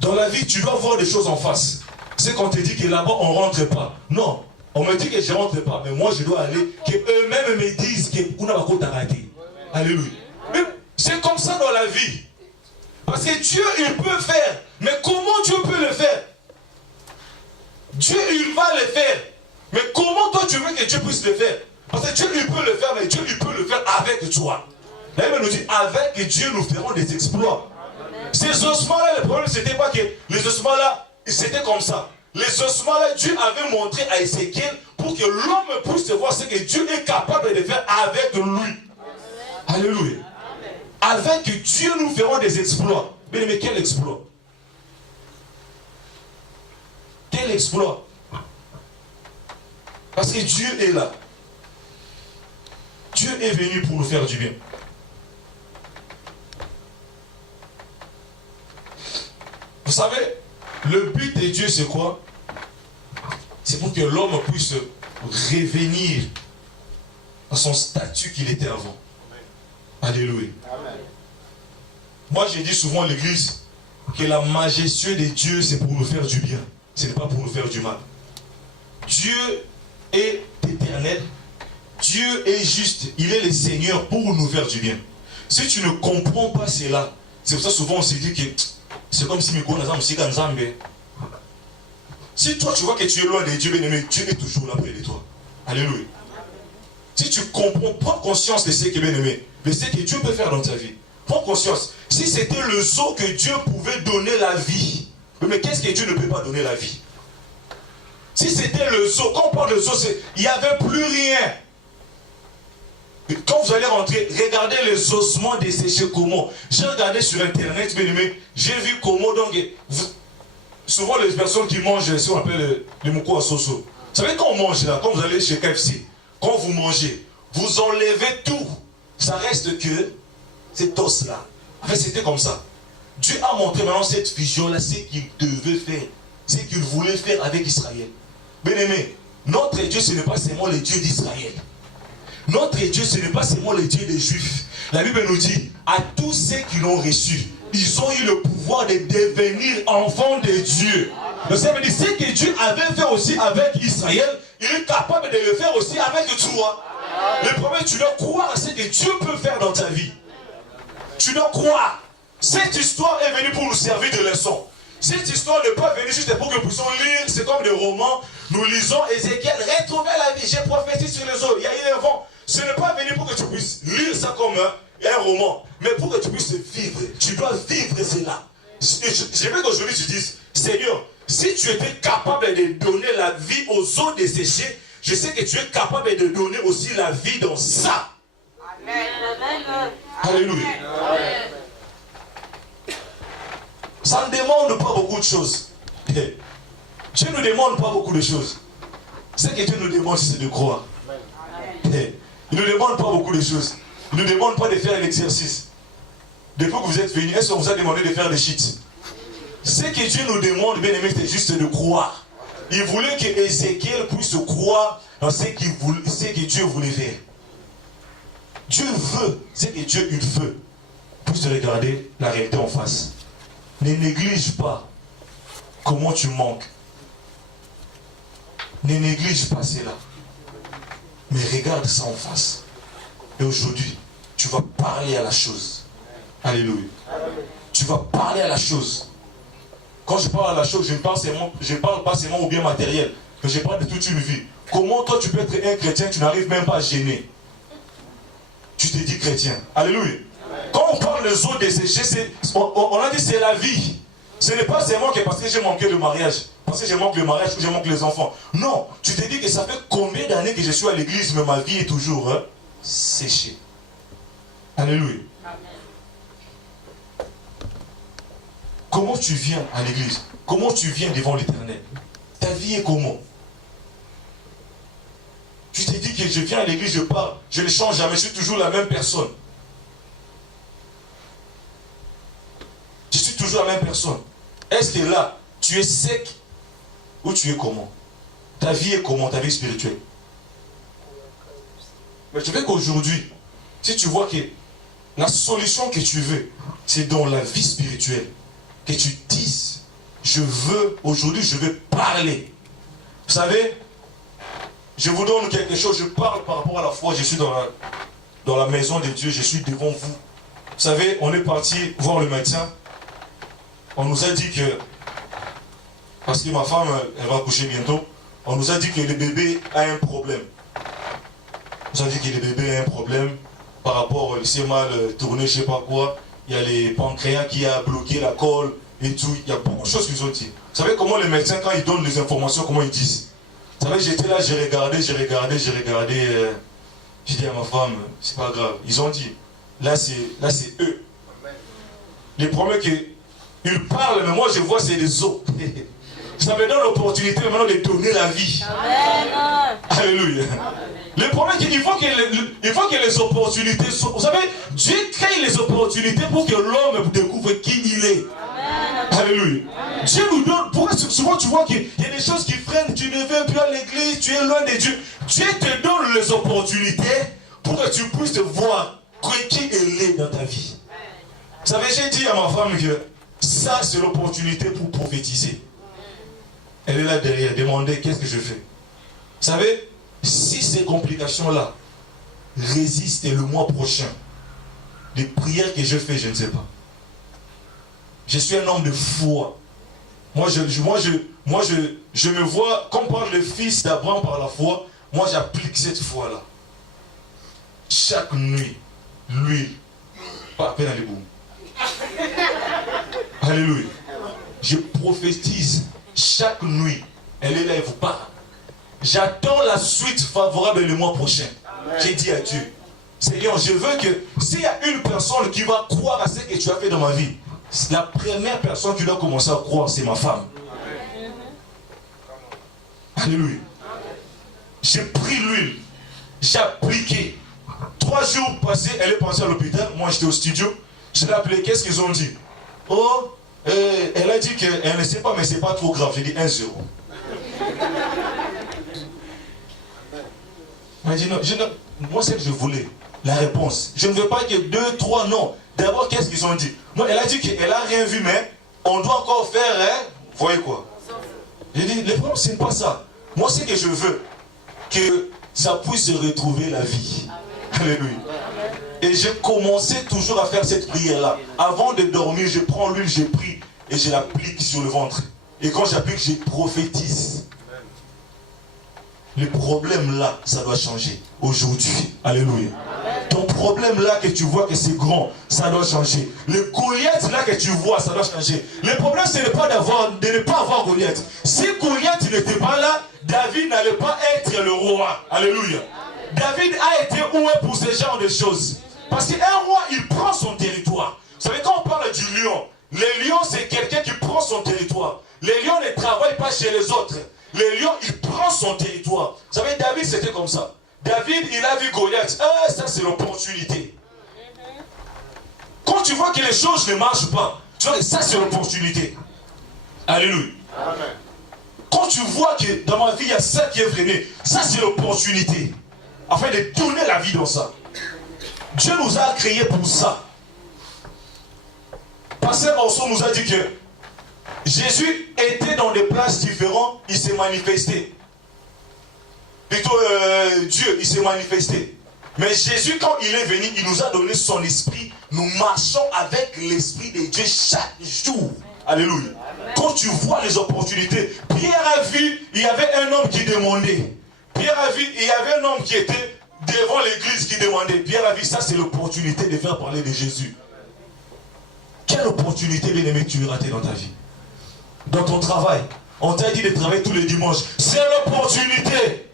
Dans la vie, tu dois voir des choses en face. C'est qu'on te dit que là-bas, on ne rentre pas. Non, on me dit que je ne rentre pas. Mais moi, je dois aller, qu'eux-mêmes me disent qu'on n'a pas raté. Alléluia. Mais c'est comme ça dans la vie. Parce que Dieu, il peut faire. Mais comment Dieu peut le faire? Dieu, il va le faire. Mais comment toi, tu veux que Dieu puisse le faire? Parce que Dieu, il peut le faire, mais Dieu, il peut le faire avec toi. La Bible nous dit, avec Dieu, nous ferons des exploits. Ces ossements-là, le problème, c'était pas que les ossements-là, c'était comme ça. Les ossements-là, Dieu avait montré à Ézéchiel pour que l'homme puisse voir ce que Dieu est capable de faire avec lui. Alléluia. Avec Dieu, nous ferons des exploits. Mais quel exploit? exploit. Parce que Dieu est là. Dieu est venu pour nous faire du bien. Vous savez, le but de Dieu, c'est quoi? C'est pour que l'homme puisse revenir à son statut qu'il était avant. Alléluia. Amen. Moi, j'ai dit souvent à l'église que la majesté de Dieu, c'est pour nous faire du bien. Ce n'est pas pour nous faire du mal. Dieu est éternel. Dieu est juste. Il est le Seigneur pour nous faire du bien. Si tu ne comprends pas cela, c'est pour ça souvent on se dit que c'est comme si si toi tu vois que tu es loin de Dieu, bien-aimé, Dieu est toujours là près de toi. Alléluia. Si tu comprends, prends conscience de ce que bien-aimé, de ce que Dieu peut faire dans ta vie. Prends conscience. Si c'était le zoo que Dieu pouvait donner la vie, mais qu'est-ce que Dieu ne peut pas donner la vie? Si c'était le zoo, quand on parle de zoo, il n'y avait plus rien. Quand vous allez rentrer, regardez les ossements desséchés comment. J'ai regardé sur internet, bien aimé, j'ai vu comment donc. Souvent les personnes qui mangent, ce qu'on appelle le moukou à soso. Vous savez quand on mange là, quand vous allez chez KFC, quand vous mangez, vous enlevez tout. Ça reste que cet os là. En fait c'était comme ça. Dieu a montré maintenant cette vision là, ce qu'il devait faire, ce qu'il voulait faire avec Israël. Bien aimé, notre Dieu ce n'est pas seulement le Dieu d'Israël. Notre Dieu, ce n'est pas seulement le Dieu des Juifs. La Bible nous dit, à tous ceux qui l'ont reçu, ils ont eu le pouvoir de devenir enfants de Dieu. Donc ça veut dire, ce que Dieu avait fait aussi avec Israël, il est capable de le faire aussi avec toi. Le premier, tu dois croire à ce que Dieu peut faire dans ta vie. Tu dois croire. Cette histoire est venue pour nous servir de leçon. Cette histoire n'est pas venue juste pour que nous puissions lire, c'est comme des romans. Nous lisons Ézéchiel, retrouvez la vie, j'ai prophétisé sur les eaux, il y a eu un vent. Ce n'est pas venu pour que tu puisses lire ça comme un roman, mais pour que tu puisses vivre. Tu dois vivre cela. Je veux qu'aujourd'hui tu dises, Seigneur, si tu étais capable de donner la vie aux eaux desséchées, je sais que tu es capable de donner aussi la vie dans ça. Amen. Alléluia. Amen. Ça ne demande pas beaucoup de choses. Dieu ne demande pas beaucoup de choses. Ce que Dieu nous demande, c'est de croire. Il ne nous demande pas beaucoup de choses. Il ne nous demande pas de faire l'exercice. Depuis que vous êtes venus, est-ce qu'on vous a demandé de faire des cheats? Ce que Dieu nous demande, bien aimé, c'est juste de croire. Il voulait que Ézéchiel puisse croire dans ce que Dieu voulait faire. Dieu veut ce que Dieu il veut. Puisse regarder la réalité en face. Ne néglige pas comment tu manques. Ne néglige pas cela. Mais regarde ça en face. Et aujourd'hui, tu vas parler à la chose. Alléluia. Tu vas parler à la chose. Quand je parle à la chose, je ne parle pas seulement au bien matériel, mais je parle de toute une vie. Comment toi tu peux être un chrétien, tu n'arrives même pas à gêner. Tu te dis chrétien. Alléluia. Quand on parle des eaux desséchées, on a dit c'est la vie. Ce n'est pas seulement que parce que j'ai manqué le mariage, parce que j'ai manqué le mariage ou j'ai manqué les enfants. Non, tu te dis que ça fait combien d'années que je suis à l'église, mais ma vie est toujours séchée. Alléluia. Comment tu viens à l'église? Comment tu viens devant l'Éternel? Ta vie est comment? Tu te dis que je viens à l'église, je parle, je ne change jamais, je suis toujours la même personne. Je suis toujours la même personne. Est-ce que là, tu es sec ou tu es comment? Ta vie est comment? Ta vie spirituelle? Mais je veux qu'aujourd'hui, si tu vois que la solution que tu veux, c'est dans la vie spirituelle, que tu dises, je veux, aujourd'hui, je veux parler. Vous savez, je vous donne quelque chose, je parle par rapport à la foi, je suis dans la maison de Dieu, je suis devant vous. Vous savez, on est parti voir le médecin. On nous a dit que, parce que ma femme, elle va accoucher bientôt, on nous a dit que le bébé a un problème. On nous a dit que le bébé a un problème par rapport, il s'est mal tourné, je ne sais pas quoi. Il y a les pancréas qui a bloqué la colle et tout. Il y a beaucoup de choses qu'ils ont dit. Vous savez comment les médecins, quand ils donnent les informations, comment ils disent? Vous savez, j'étais là, j'ai regardé. J'ai dit à ma femme, c'est pas grave. Ils ont dit, là c'est eux. Les problèmes qu'ils parlent, mais moi je vois c'est les os. Ça me donne l'opportunité maintenant de donner la vie. Amen. Alléluia. Le problème est qu'il faut que les opportunités soient... Vous savez, Dieu crée les opportunités pour que l'homme découvre qui il est. Amen. Alléluia. Amen. Dieu nous donne... Pourquoi souvent tu vois qu'il y a des choses qui freinent, tu ne viens plus à l'église, tu es loin de Dieu. Dieu te donne les opportunités pour que tu puisses voir qui il est dans ta vie. Vous savez, j'ai dit à ma femme que ça c'est l'opportunité pour prophétiser. Elle est là derrière, demander qu'est-ce que je fais. Vous savez, si ces complications-là résistent le mois prochain, les prières que je fais, je ne sais pas. Je suis un homme de foi. Moi, je me vois, comme par le fils d'Abraham par la foi, moi j'applique cette foi-là. Chaque nuit, l'huile, pas à peine dans les bouts. Alléluia. Je prophétise chaque nuit. Elle est là et vous parle. J'attends la suite favorable le mois prochain. J'ai dit à Dieu, Seigneur, je veux que s'il y a une personne qui va croire à ce que tu as fait dans ma vie, la première personne qui doit commencer à croire, c'est ma femme. Alléluia. J'ai pris l'huile, j'ai appliqué. 3 jours passés, elle est passée à l'hôpital. Moi, j'étais au studio. Je l'ai appelé. Qu'est-ce qu'ils ont dit? Oh, elle a dit qu'elle ne sait pas, mais c'est pas trop grave. J'ai dit 1-0. Elle a dit non, moi, c'est que je voulais. La réponse. Je ne veux pas que 2, 3, non. D'abord, qu'est-ce qu'ils ont dit? Moi, elle a dit qu'elle n'a rien vu, mais on doit encore faire, hein? Vous voyez quoi? J'ai dit, le problème, ce n'est pas ça. Moi, c'est que je veux que ça puisse retrouver la vie. Alléluia. Et j'ai commencé toujours à faire cette prière-là. Avant de dormir, je prends l'huile, je prie et je l'applique sur le ventre. Et quand j'applique, je prophétise. Le problème là, ça doit changer. Aujourd'hui. Alléluia. Ton problème là que tu vois que c'est grand, ça doit changer. Le Goliath là que tu vois, ça doit changer. Le problème, c'est de ne pas avoir Goliath. Si Goliath n'était pas là, David n'allait pas être le roi. Alléluia. David a été oué pour ce genre de choses. Parce qu'un roi, il prend son territoire. Vous savez, quand on parle du lion, le lion, c'est quelqu'un qui prend son territoire. Le lion ne travaille pas chez les autres. Le lion, il prend son territoire. Vous savez, David, c'était comme ça. David, il a vu Goliath. Ah, ça, c'est l'opportunité. Quand tu vois que les choses ne marchent pas, tu vois que ça, c'est l'opportunité. Alléluia. Amen. Quand tu vois que dans ma vie, il y a ça qui est freiné, ça, c'est l'opportunité. Afin de donner la vie dans ça. Dieu nous a créés pour ça. Pasteur Orson nous a dit que Jésus était dans des places différentes, il s'est manifesté. Plutôt Dieu, il s'est manifesté. Mais Jésus, quand il est venu, il nous a donné son esprit. Nous marchons avec l'esprit de Dieu chaque jour. Alléluia. Quand tu vois les opportunités, Pierre a vu, il y avait un homme qui demandait. Pierre a vu, il y avait un homme qui était devant l'église qui demandait. Pierre a vu, ça c'est l'opportunité de faire parler de Jésus. Quelle opportunité, bien aimé, tu as raté dans ta vie? Dans ton travail. On t'a dit de travailler tous les dimanches. C'est l'opportunité.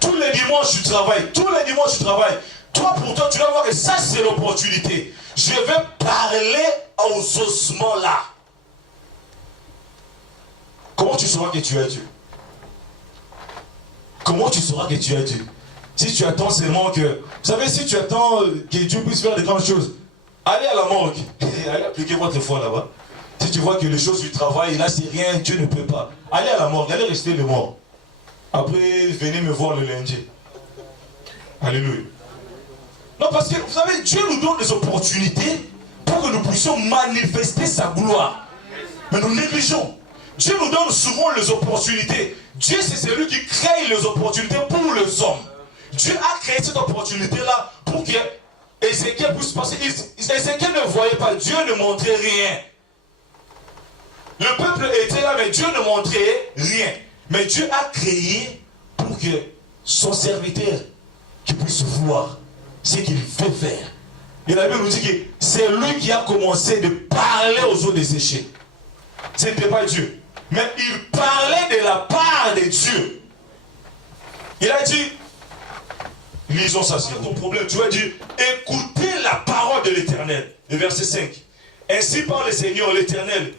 Tous les dimanches tu travailles. Tous les dimanches tu travailles. Toi, pour toi, tu dois voir que ça c'est l'opportunité. Je vais parler aux ossements là. Comment tu sauras que tu es Dieu? Comment tu sauras que tu es Dieu? Si tu attends seulement que... Vous savez, si tu attends que Dieu puisse faire de grandes choses, allez à la morgue. Allez appliquer votre foi là-bas. Si tu vois que les choses du travail, là c'est rien, Dieu ne peut pas. Allez à la morgue, allez rester le mort. Après, venez me voir le lundi. Alléluia. Non, parce que, vous savez, Dieu nous donne des opportunités pour que nous puissions manifester sa gloire. Mais nous négligeons. Dieu nous donne souvent les opportunités. Dieu, c'est celui qui crée les opportunités pour les hommes. Dieu a créé cette opportunité-là pour que Ézéchiel puisse passer. Ézéchiel ne voyait pas, Dieu ne montrait rien. Le peuple était là, mais Dieu ne montrait rien. Mais Dieu a créé pour que son serviteur qui puisse voir ce qu'il veut faire. Et la Bible nous dit que c'est lui qui a commencé de parler aux eaux desséchées. Ce n'était pas Dieu. Mais il parlait de la part de Dieu. Il a dit, lisons ça, c'est ton problème. Tu vas dire, écoutez la parole de l'Éternel. Le verset 5. Ainsi parle le Seigneur l'Éternel.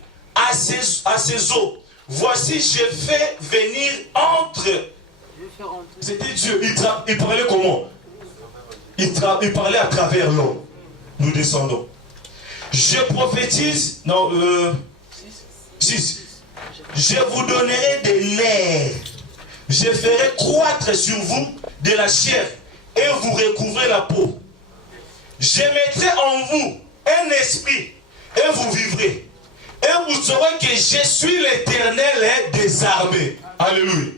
à ces eaux, voici, je fais venir entre. C'était Dieu. Il parlait comment? Il parlait à travers l'eau. Nous descendons. Je prophétise. Non, 6. Je vous donnerai des nerfs. Je ferai croître sur vous de la chair et vous recouvrez la peau. Je mettrai en vous un esprit et vous vivrez. Et vous saurez que je suis l'Éternel des armées. Alléluia.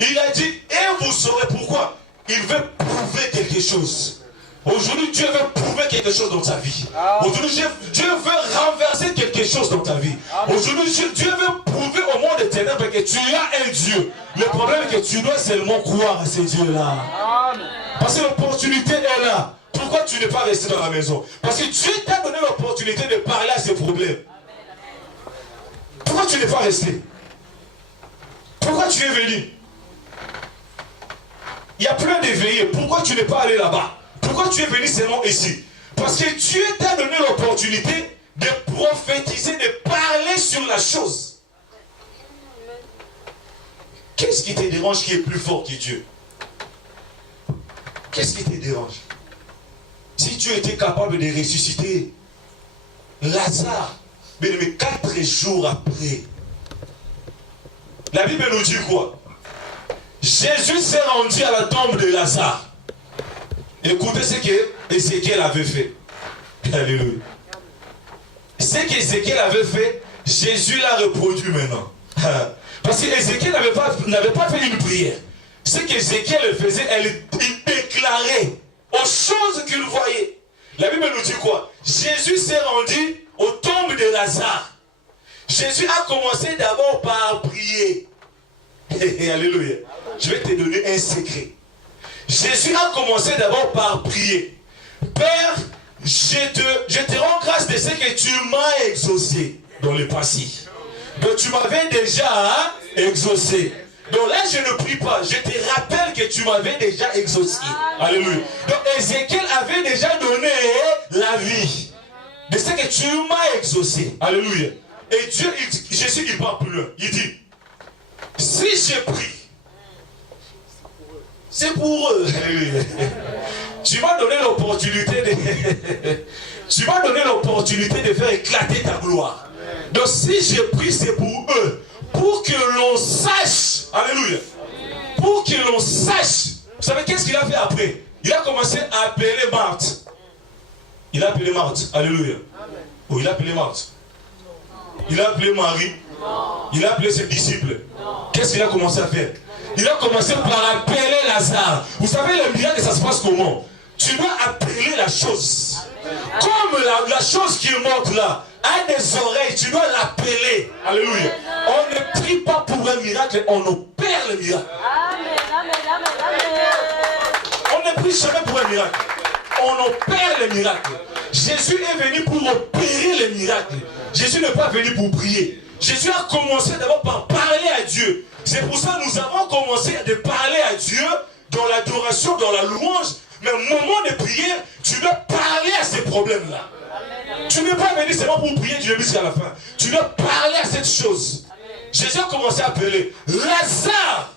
Il a dit, et vous saurez pourquoi. Il veut prouver quelque chose. Aujourd'hui, Dieu veut prouver quelque chose dans ta vie. Aujourd'hui, Dieu veut renverser quelque chose dans ta vie. Aujourd'hui, Dieu veut prouver au monde des ténèbres que tu as un Dieu. Le problème est que tu dois seulement croire à ce Dieu-là. Parce que l'opportunité est là. Pourquoi tu n'es pas resté dans la maison? Parce que Dieu t'a donné l'opportunité de parler à ces problèmes. Pourquoi tu n'es pas resté? Pourquoi tu es venu? Il y a plein d'éveillés. Pourquoi tu n'es pas allé là-bas? Pourquoi tu es venu seulement ici? Parce que Dieu t'a donné l'opportunité de prophétiser, de parler sur la chose. Qu'est-ce qui te dérange qui est plus fort que Dieu? Qu'est-ce qui te dérange? Si Dieu était capable de ressusciter Lazare, mais 4 jours après, la Bible nous dit quoi? Jésus s'est rendu à la tombe de Lazare. Écoutez ce que Ézéchiel avait fait. Alléluia. Ce qu'Ézéchiel avait fait, Jésus l'a reproduit maintenant. Parce qu'Ézéchiel n'avait pas fait une prière. Ce qu'Ézéchiel faisait, il déclarait aux choses qu'il voyait. La Bible nous dit quoi? Jésus s'est rendu aux tombes de Lazare. Jésus a commencé d'abord par prier. Alléluia. Je vais te donner un secret. Jésus a commencé d'abord par prier. Père, je te rends grâce de ce que tu m'as exaucé dans le passé. Donc tu m'avais déjà exaucé. Donc là je ne prie pas, je te rappelle que tu m'avais déjà exaucé. Alléluia. Donc Ézéchiel avait déjà donné la vie de ce que tu m'as exaucé. Alléluia. Et Dieu, Jésus il parle plus loin. Il dit, si je prie, c'est pour eux. Tu m'as donné l'opportunité de tu m'as donné l'opportunité de faire éclater ta gloire. Donc si je prie, c'est pour eux. Pour que l'on sache. Alléluia. Pour que l'on sache. Vous savez qu'est-ce qu'il a fait après? Il a commencé à appeler Marthe. Il a appelé Marthe. Alléluia. Oh, il a appelé Marthe. Il a appelé Marie. Il a appelé ses disciples. Qu'est-ce qu'il a commencé à faire? Il a commencé par appeler Lazare. Vous savez le miracle, ça se passe comment? Tu dois appeler la chose. Comme la chose qui est morte là a des oreilles, tu dois l'appeler. Alléluia. On ne prie pas pour un miracle, on opère le miracle. On ne prie jamais pour un miracle, on opère le miracle. Jésus est venu pour opérer le miracle. Jésus n'est pas venu pour prier. Jésus a commencé d'abord par parler à Dieu. C'est pour ça que nous avons commencé à parler à Dieu dans l'adoration, dans la louange. Mais au moment de prière, tu dois parler à ces problèmes-là. Tu n'es pas venu seulement pour prier du début jusqu'à la fin. Tu dois parler à cette chose. Jésus a commencé à appeler Lazare.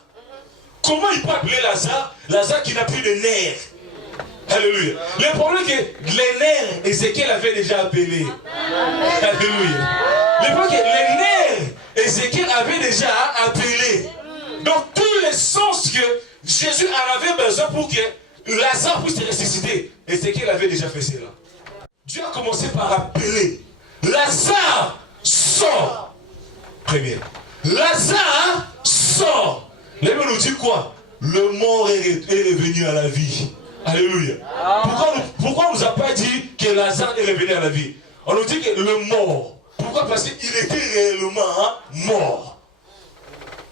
Comment il peut appeler Lazare? Lazare qui n'a plus de nerfs. Alléluia. Le problème est que les nerfs, Ézéchiel avait déjà appelé. Alléluia. Le problème est que les nerfs, Ézéchiel avait déjà appelé. Donc tous les sens que Jésus en avait besoin pour que Lazare puisse ressusciter, Ézéchiel avait déjà fait cela. Dieu a commencé par appeler. Lazare, sort. Première. Lazare, sort. La Bible nous dit quoi? Le mort est revenu à la vie. Alléluia. Pourquoi on ne nous a pas dit que Lazare est revenu à la vie? On nous dit que le mort. Pourquoi? Parce qu'il était réellement mort.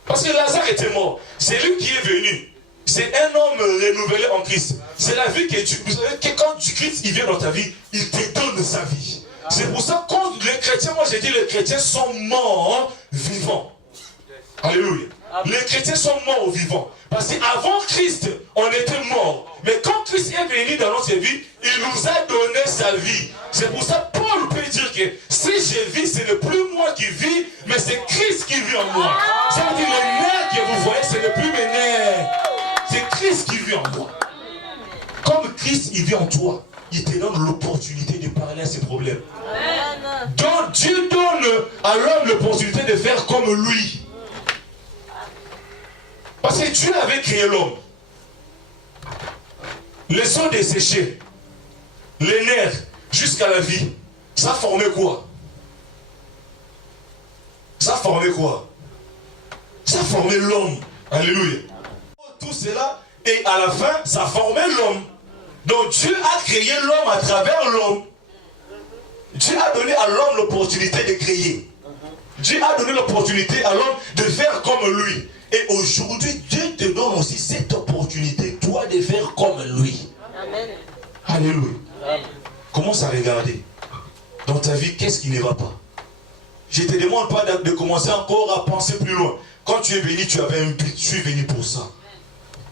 Parce que Lazare était mort. C'est lui qui est venu. C'est un homme renouvelé en Christ. C'est la vie que Dieu. Vous savez que quand Christ il vient dans ta vie, il te donne sa vie. C'est pour ça que quand les chrétiens, moi j'ai dit les chrétiens sont morts vivants. Alléluia. Les chrétiens sont morts vivants. Parce qu'avant Christ, on était morts. Mais quand Christ est venu dans notre vie, il nous a donné sa vie. C'est pour ça que Paul peut dire que si je vis, ce n'est plus moi qui vis, mais c'est Christ qui vit en moi. Ça veut dire les nerfs que vous voyez, ce n'est plus mes nerfs. C'est Christ qui vit en moi. Comme Christ, il vit en toi, il te donne l'opportunité de parler à ses problèmes. Donc Dieu donne à l'homme l'opportunité de faire comme lui. Parce que Dieu avait créé l'homme. Les os desséchés, les nerfs, jusqu'à la vie, ça formait quoi? Ça formait quoi? Ça formait l'homme. Alléluia. Tout cela, et à la fin, ça formait l'homme. Donc Dieu a créé l'homme à travers l'homme. Dieu a donné à l'homme l'opportunité de créer. Dieu a donné l'opportunité à l'homme de faire comme lui. Et aujourd'hui, Dieu te donne aussi cette opportunité, toi, de faire comme lui. Amen. Alléluia. Amen. Commence à regarder. Dans ta vie, qu'est-ce qui ne va pas? Je ne te demande pas de commencer encore à penser plus loin. Quand tu es venu, tu avais un but. Je suis venu pour ça.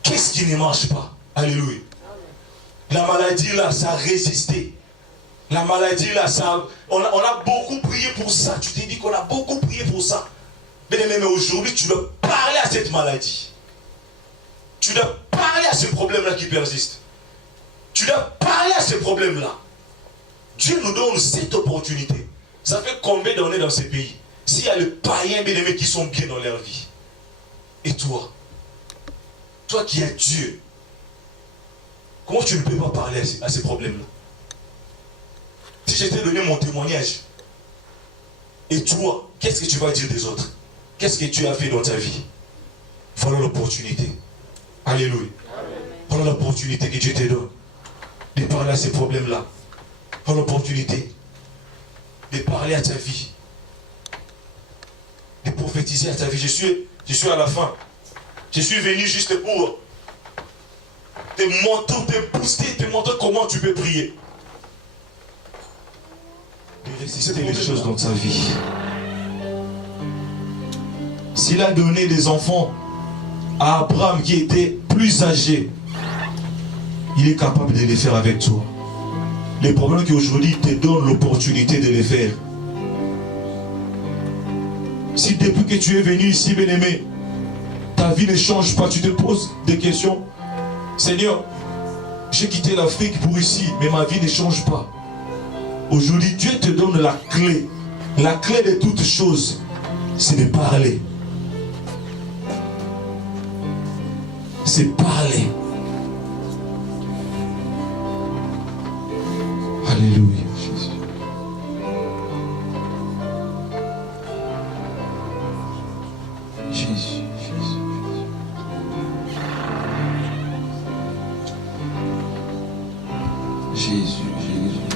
Qu'est-ce qui ne marche pas? Alléluia. La maladie là, ça a résisté. La maladie là, ça, on a beaucoup prié pour ça. Tu t'es dit qu'on a beaucoup prié pour ça. Mais aujourd'hui, tu dois parler à cette maladie. Tu dois parler à ce problème-là qui persiste. Tu dois parler à ce problème-là. Dieu nous donne cette opportunité. Ça fait combien d'années dans ces pays? S'il y a les païens bien-aimés qui sont bien dans leur vie. Et toi? Toi qui es Dieu. Comment tu ne peux pas parler à ces problèmes-là? Si je t'ai donné mon témoignage, et toi, qu'est-ce que tu vas dire des autres? Qu'est-ce que tu as fait dans ta vie? Voilà l'opportunité. Alléluia. Voilà l'opportunité que Dieu te donne. De parler à ces problèmes-là. Voilà l'opportunité de parler à ta vie. De prophétiser à ta vie. Je suis à la fin. Je suis venu juste pour te booster, te montrer comment tu peux prier. De résister les choses dans ta vie. S'il a donné des enfants à Abraham qui était plus âgé, il est capable de les faire avec toi. Le problème est qu'aujourd'hui, il te donne l'opportunité de les faire. Si depuis que tu es venu ici, bien-aimé, ta vie ne change pas, tu te poses des questions. Seigneur, j'ai quitté l'Afrique pour ici, mais ma vie ne change pas. Aujourd'hui, Dieu te donne la clé. La clé de toutes choses, c'est de parler. C'est parler. Alléluia, Jésus. Jésus, Jésus, Jésus. Jésus, Jésus.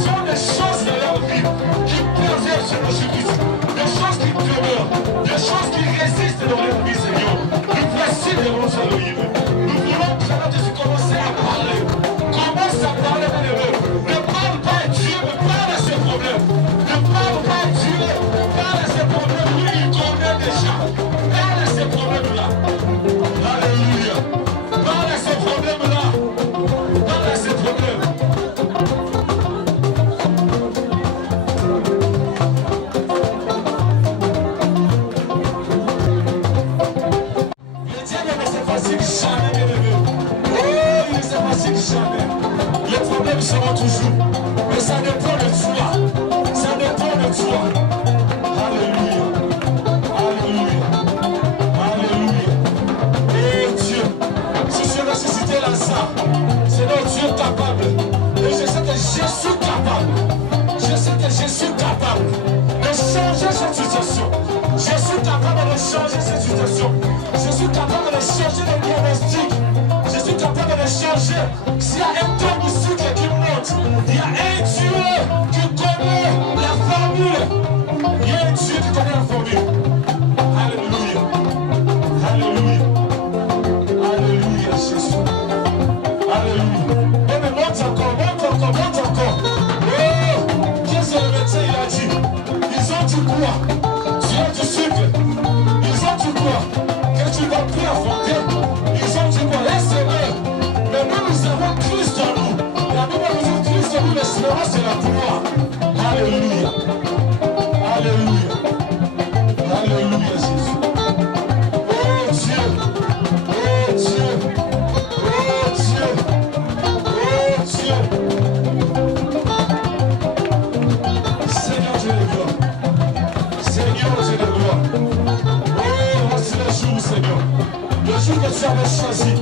Ils ont des choses dans leur vie qui persévèrent sur le Jésus. Des choses qui demeurent, des choses qui résistent dans leur vie, Seigneur. Nous voici devant toi, Elohim. Nous voulons commencer à parler. Commence à parler, mon Dieu. Ne parle pas à Dieu, mais parle à ses problèmes. Ne parle pas à Dieu, parle à ses problèmes. Lui, il connaît déjà. Parle à ces problèmes-là. Alléluia. Parle à ces problèmes-là. Parle à ces problèmes. Le diable ne se fatigue jamais, bien aimé. Oh, il ne se fatigue jamais. Les problèmes seront toujours. Mais ça dépend de toi. Ça dépend de toi. Alléluia. Alléluia. Alléluia. Oh Dieu. Si je ressuscitais Lazare, c'est notre Dieu capable. Et je sais que je suis capable. Je sais que je suis capable de changer cette situation. Je suis capable de changer cette situation. Je suis capable de changer le diagnostic. Je suis capable de changer. S'il y a un taux de sucre qui monte, il y a un Dieu qui connaît la formule. Il y a un Dieu qui connaît la formule. Alléluia. Alléluia. Alléluia, Jésus. Alléluia. Mais monte encore, monte encore, monte encore. Oh, qu'est-ce que le médecin il a dit? Ils ont dit quoi? Tu as du sucre. Ils ont dit quoi? Que tu ne vas plus affronter. Ils ont dit quoi? Laisse-le. Mais nous avons Christ en nous. La Bible nous dit Christ en nous, l'espérance c'est la pouvoir. Alléluia. Alléluia. Alléluia, Jésus. Oh Dieu. Oh Dieu. Oh Dieu. Oh Dieu. Seigneur Dieu de gloire. Seigneur Dieu de gloire. Oh, voici le jour, Seigneur. Le jour que tu avais choisi.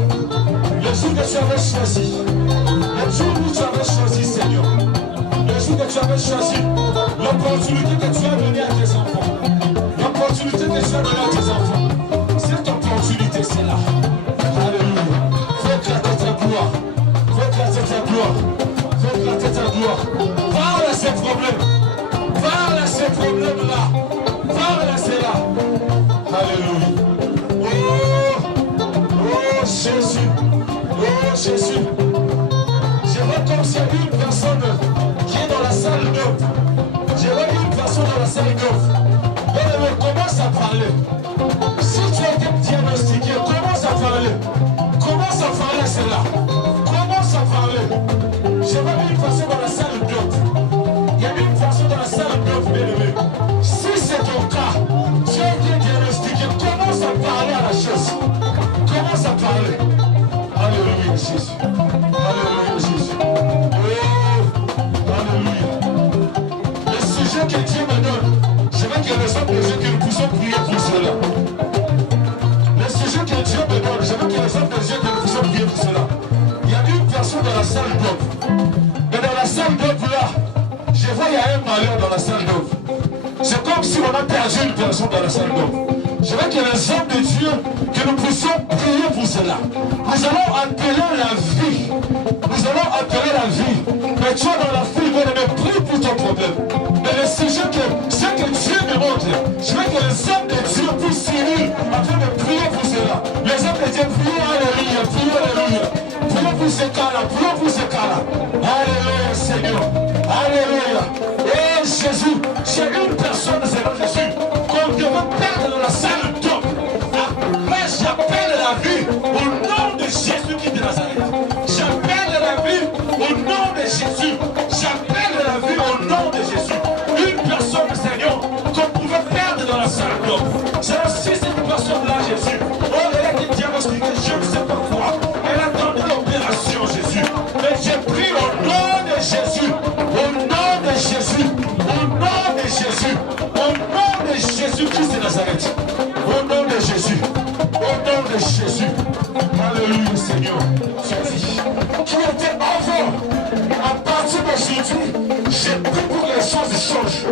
Le jour que tu avais choisi. Le jour où tu avais choisi, Seigneur. Le jour que tu avais choisi. L'opportunité que tu as donnée à tes enfants. L'opportunité que tu as donnée à tes enfants. Cette opportunité, c'est là. Alléluia. Fais éclater ta gloire. Fais éclater ta gloire. Fais éclater ta gloire. Parle à ces problèmes. Parle à ces problèmes-là. Parle à cela. Alléluia. Oh Jésus. Oh Jésus. Je vois comme s'il y a une personne qui est dans la salle neuve. Je vois une personne dans la salle neuve. Elle commence à parler. Si tu as été diagnostiqué, commence à parler. Commence à parler à cela. Commence à parler. Je vois une personne dans la salle neuve. Il y a une personne dans la salle neuve, bien aimé. Si c'est ton cas, tu as été diagnostiqué, commence à parler à la chose. Commence à parler. Alléluia, Jésus. Alléluia, Jésus. Oh, alléluia. Le sujet que Dieu me donne, je veux qu'il y ait des hommes et des que nous puissions prier pour cela. Le sujet que Dieu me donne, je veux qu'il y ait des hommes et des que nous puissions prier pour cela. Il y a une personne dans la salle d'œuvre. Mais dans la salle d'œuvre là, je vois qu'il y a un malheur dans la salle d'œuvre. C'est comme si on a perdu une personne dans la salle d'œuvre. Je veux qu'il y ait des hommes de Dieu que nous puissions prier pour cela. Nous allons appeler la vie. Nous allons appeler la vie. Mais toi dans la vie, on ne prie pour ton problème. Mais le sujet que ce que Dieu me montre, je veux que les hommes de Dieu puissent s'unir afin de prier pour cela. Les hommes de Dieu, priez, alléluia, priez, alléluia. Priez pour ce cas-là, priez pour ce cas-là. Alléluia, Seigneur. Alléluia. Et Jésus, j'ai une personne, Seigneur Jésus, qu'on devait perdre dans la salle d'homme. Après, j'appelle la vie au nom de Jésus-Christ de Nazareth. J'appelle la vie au nom de Jésus. J'appelle la vie au nom de Jésus. Une personne, Seigneur, qu'on pouvait perdre dans la salle d'homme. C'est aussi cette personne-là, Jésus. Oh, elle a été diagnostiquée, je ne sais pas quoi. Elle attendait l'opération, Jésus. Mais j'ai pris au nom de Jésus. Au nom de Jésus. Au nom de Jésus. Au nom de Jésus-Christ de Nazareth. Au nom de Jésus. Au nom de Jésus. Alléluia, Seigneur. Jésus. Qui était avant, à partir d'aujourd'hui, j'ai pris pour que les choses changent.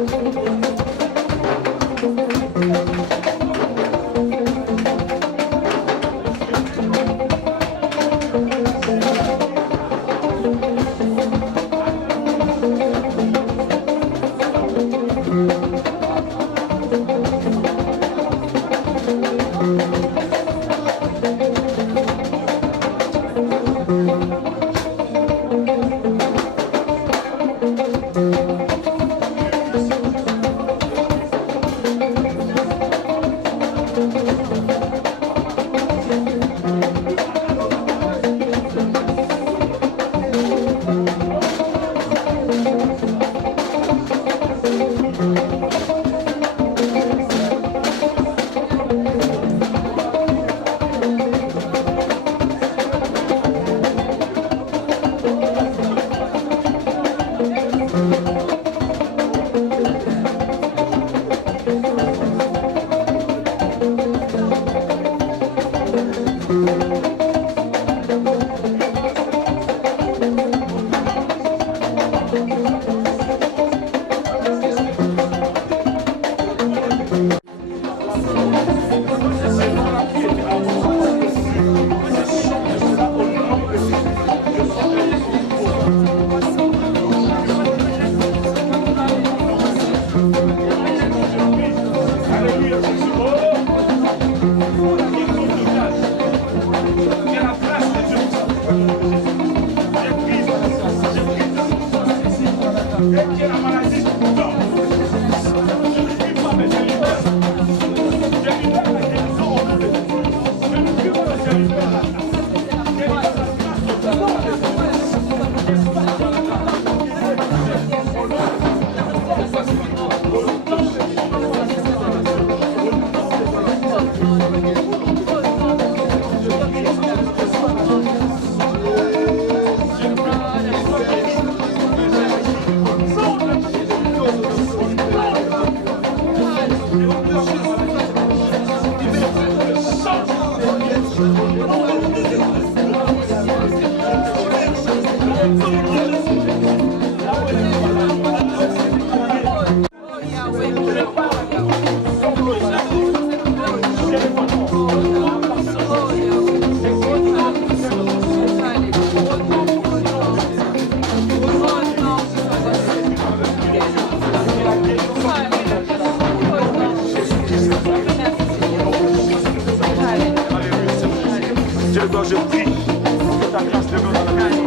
Je prie que ta grâce demeure dans la vie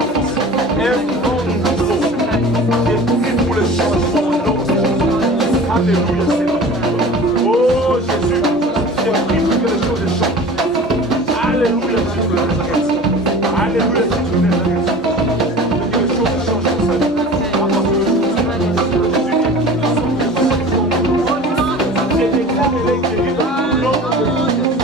de mon enfant. Et prie pour le changement de l'autre. Alléluia, Seigneur. Oh Jésus, je prie pour que les choses changent. Alléluia, Jésus de Nazareth. Alléluia, Jésus de Nazareth. Que les choses changent pour ça. Je déclare les guéris dans le nom de Jésus.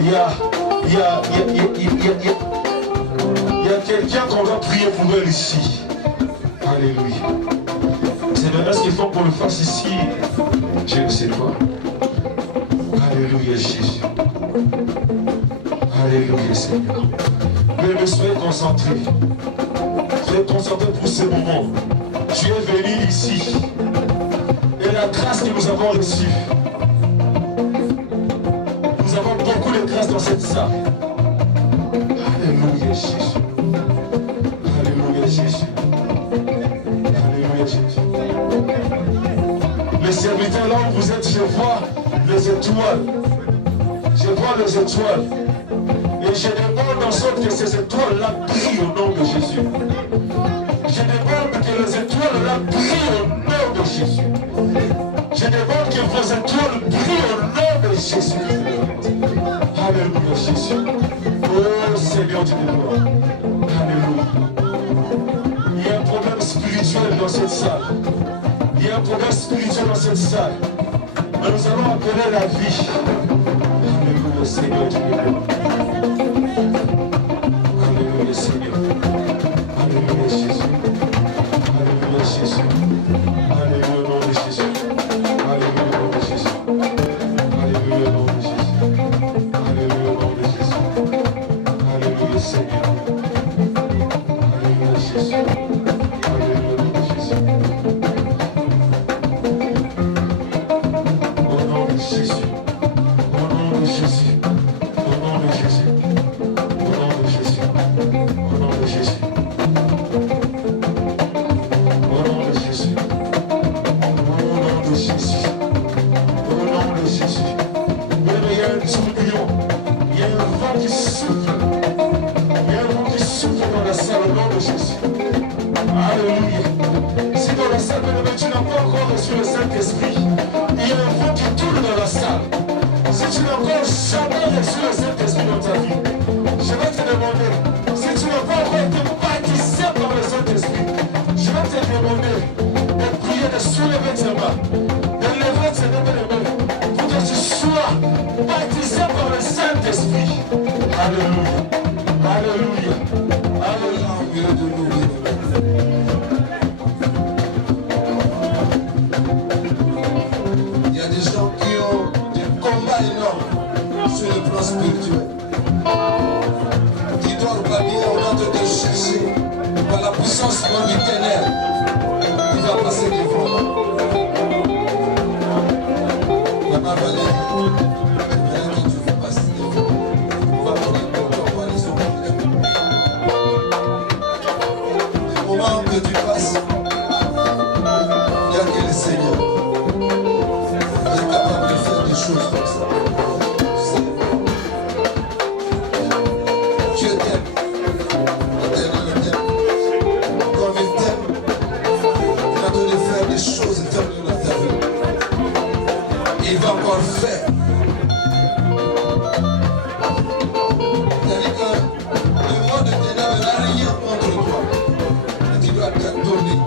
Il y a quelqu'un qu'on va prier pour elle ici. Alléluia. Seigneur, est-ce qu'il faut qu'on le fasse ici? Je ne sais pas. Alléluia, Jésus. Alléluia, Seigneur. Mais soyez concentrés. Soyez concentrés pour ce moment. Tu es venu ici. Et la grâce que nous avons reçue. Nous avons beaucoup de grâce dans cette salle. Alléluia, Jésus. Alléluia, Jésus. Alléluia, Jésus. Les serviteurs, là où vous êtes, je vois les étoiles. Je vois les étoiles. Et je demande en sorte que ces étoiles-là brillent au nom de Jésus. Je demande que les étoiles-là brillent au nom de Jésus. Je demande que vos étoiles brillent au nom de Jésus. Alléluia, Jésus. Oh Seigneur du dévouement. Alléluia. Il y a un problème spirituel dans cette salle. Il y a un problème spirituel dans cette salle. Mais nous allons appeler la vie. Alléluia, Seigneur du dévouement. Alléluia, Seigneur. Alléluia, Jésus. Alléluia, Jésus. Alléluia, au nom de Jésus. Alléluia, au nom de Jésus. Alléluia, au nom de Jésus. Alléluia, au nom de Jésus. Alléluia, Seigneur. Alléluia, Jésus. Alléluia, au nom de Jésus. Au nom de Jésus. Au nom de Jésus. Au nom de Jésus. Au nom de Jésus. Au nom de Jésus. Au nom de Jésus. Au nom de Jésus. Au nom de Jésus. Il y a un tourbillon. Il y a un vent qui souffle. Il y a un vent qui souffle dans la salle au nom de Jésus. Alléluia. Si dans la salle, mais tu n'as pas encore reçu le Saint-Esprit, il y a un vent qui tourne dans la salle. Si tu n'as encore jamais reçu le Saint-Esprit dans ta vie, je vais te demander, si tu n'as pas encore été baptisé par le Saint-Esprit, je vais te demander de prier, de soulever tes mains, de lever tes mains, pour que tu sois baptisé par le Saint-Esprit. Alléluia. Alléluia. Alléluia. Il y a des gens qui ont des combats énormes sur le plan spirituel. Qui dorment pas bien, on est en train de chercher par la puissance même du ténèbre qui va passer devant. Maman Valérie, que tu veux passer devant. On va prier pour toi, on va les ouvrir. Le moment que tu passes, il y a que les Seigneur. Tu es capable de faire des choses comme ça. Dieu t'aime. L'éternel t'aime. Comme il t'aime, il a donné de faire des choses éternelles dans ta vie. Et il va encore faire. C'est-à-dire que le monde de ténèbres n'a rien contre toi. Mais tu dois te donner.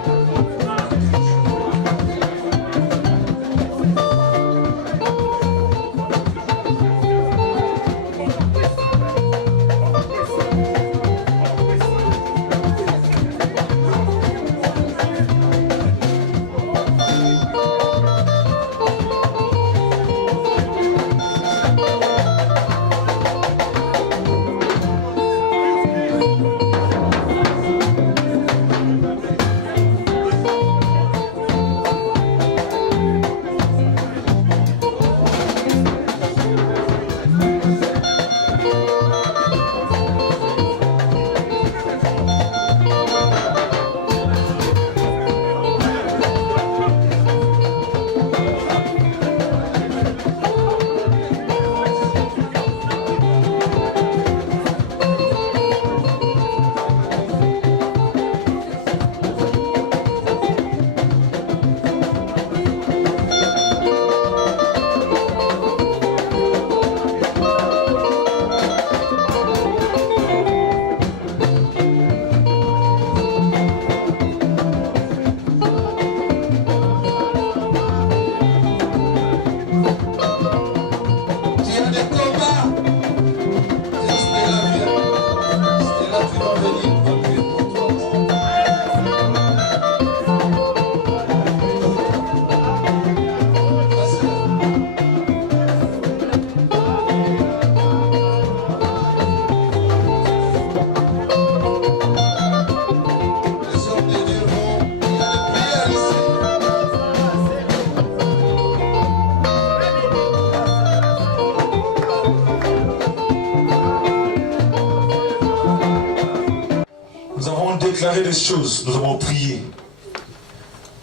Déclarer des choses, nous avons prié.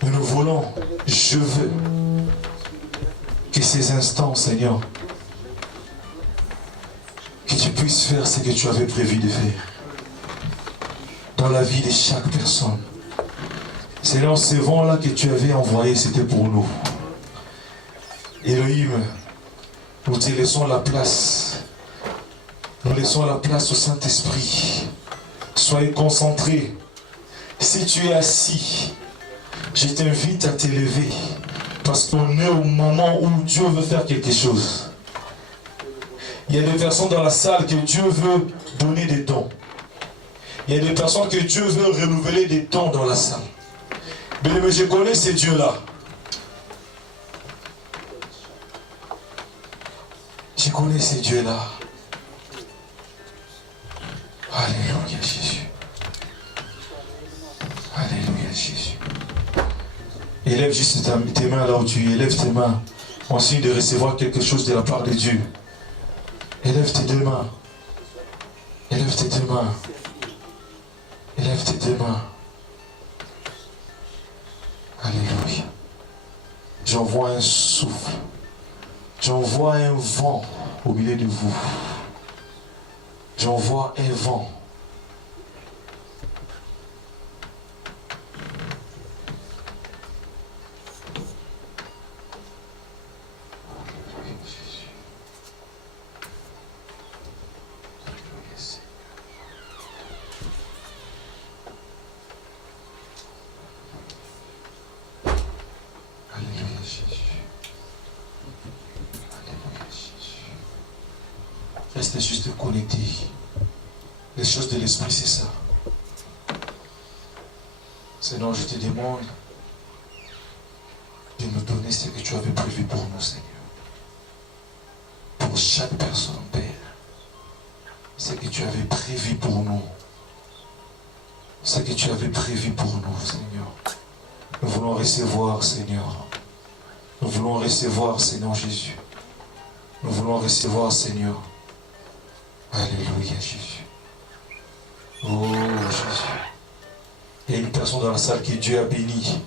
Mais nous voulons, je veux que ces instants, Seigneur, que tu puisses faire ce que tu avais prévu de faire dans la vie de chaque personne. Seigneur, ces vents-là que tu avais envoyés, c'était pour nous. Elohim, nous te laissons la place. Nous laissons la place au Saint-Esprit. Soyez concentrés. Si tu es assis, je t'invite à t'élever. Parce qu'on est au moment où Dieu veut faire quelque chose. Il y a des personnes dans la salle que Dieu veut donner des dons. Il y a des personnes que Dieu veut renouveler des dons dans la salle. Mais je connais ces dieux-là. Je connais ces dieux-là. Alléluia Jésus. Alléluia Jésus. Élève juste tes mains là où tu es. Élève tes mains en signe de recevoir quelque chose de la part de Dieu. Élève tes deux mains. Élève tes deux mains. Élève tes deux mains. Alléluia. J'envoie un souffle. J'envoie un vent au milieu de vous. J'envoie un vent. Reste juste connecté. Les choses de l'esprit, c'est ça. Seigneur, je te demande de nous donner ce que tu avais prévu pour nous, Seigneur. Pour chaque personne, Père. Ce que tu avais prévu pour nous. Ce que tu avais prévu pour nous, Seigneur. Nous voulons recevoir, Seigneur. Nous voulons recevoir, Seigneur Jésus. Nous voulons recevoir, Seigneur. Alléluia, Jésus. Oh, Jésus. Il y a une personne dans la salle que Dieu a bénie.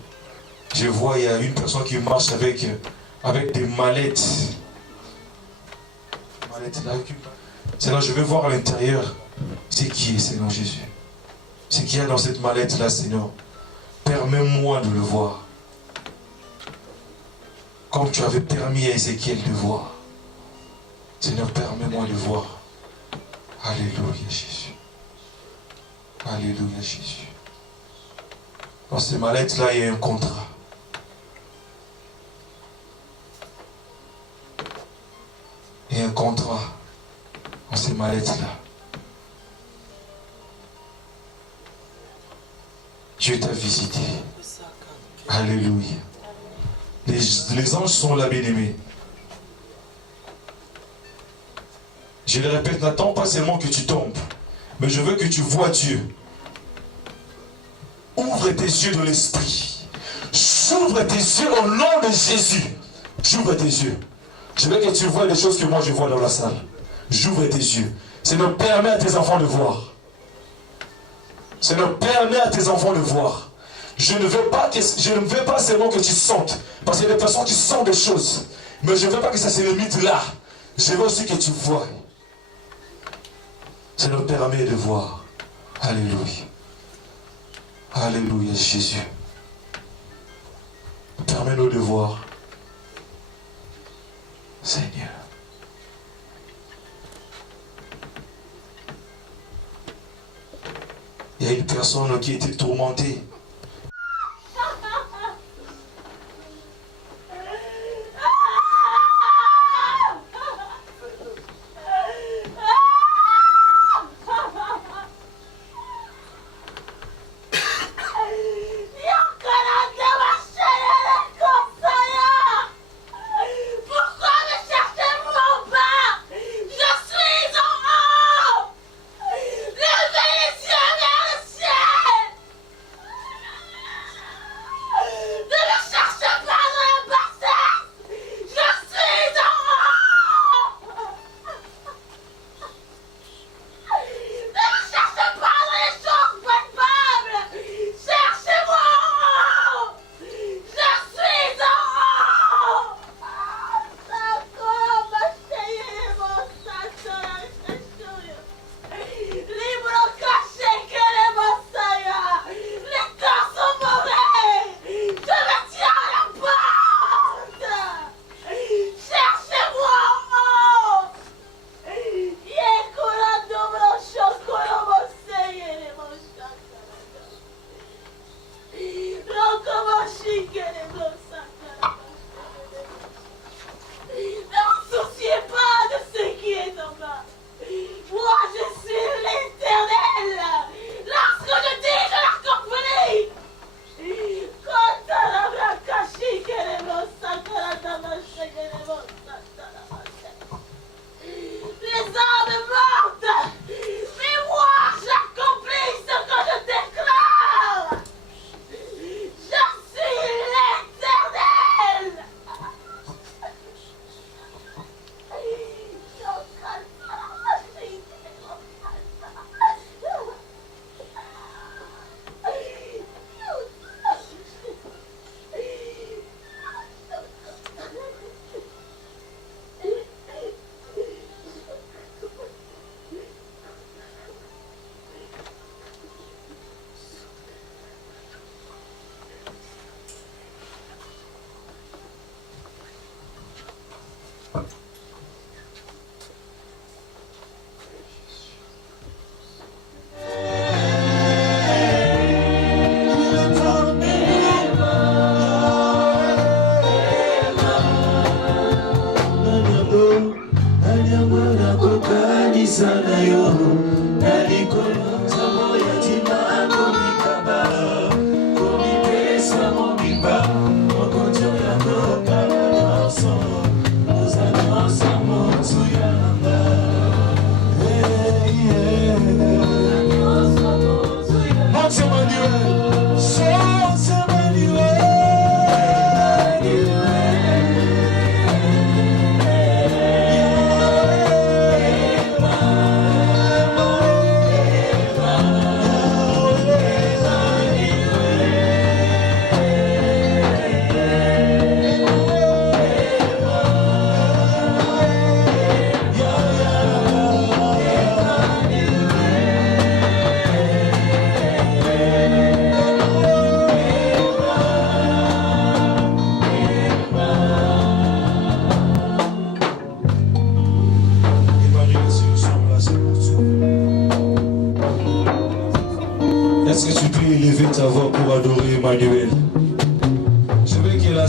Je vois, il y a une personne qui marche avec des mallettes. Seigneur, je veux voir à l'intérieur. C'est qui est, Seigneur Jésus? C'est qui y a dans cette mallette-là, Seigneur? Permets-moi de le voir. Comme tu avais permis à Ézéchiel de voir. Seigneur, permets-moi de voir. Alléluia, Jésus. Alléluia, Jésus. Dans ces mallettes-là, il y a un contrat. Il y a un contrat dans ces mallettes-là. Dieu t'a visité. Alléluia. Les anges sont là, bien-aimés. Je le répète, n'attends pas seulement que tu tombes, mais je veux que tu vois Dieu. Ouvre tes yeux de l'esprit. J'ouvre tes yeux au nom de Jésus. J'ouvre tes yeux. Je veux que tu vois les choses que moi je vois dans la salle. J'ouvre tes yeux. Seigneur, permets à tes enfants de voir. Seigneur, permets à tes enfants de voir. Je ne veux pas seulement que tu sentes. Parce qu'il y a des personnes qui sentent des choses. Mais je ne veux pas que ça se limite là. Je veux aussi que tu vois. Seigneur, permets de voir. Alléluia. Alléluia, Jésus. Permets-nous de voir. Seigneur. Il y a une personne qui était tourmentée.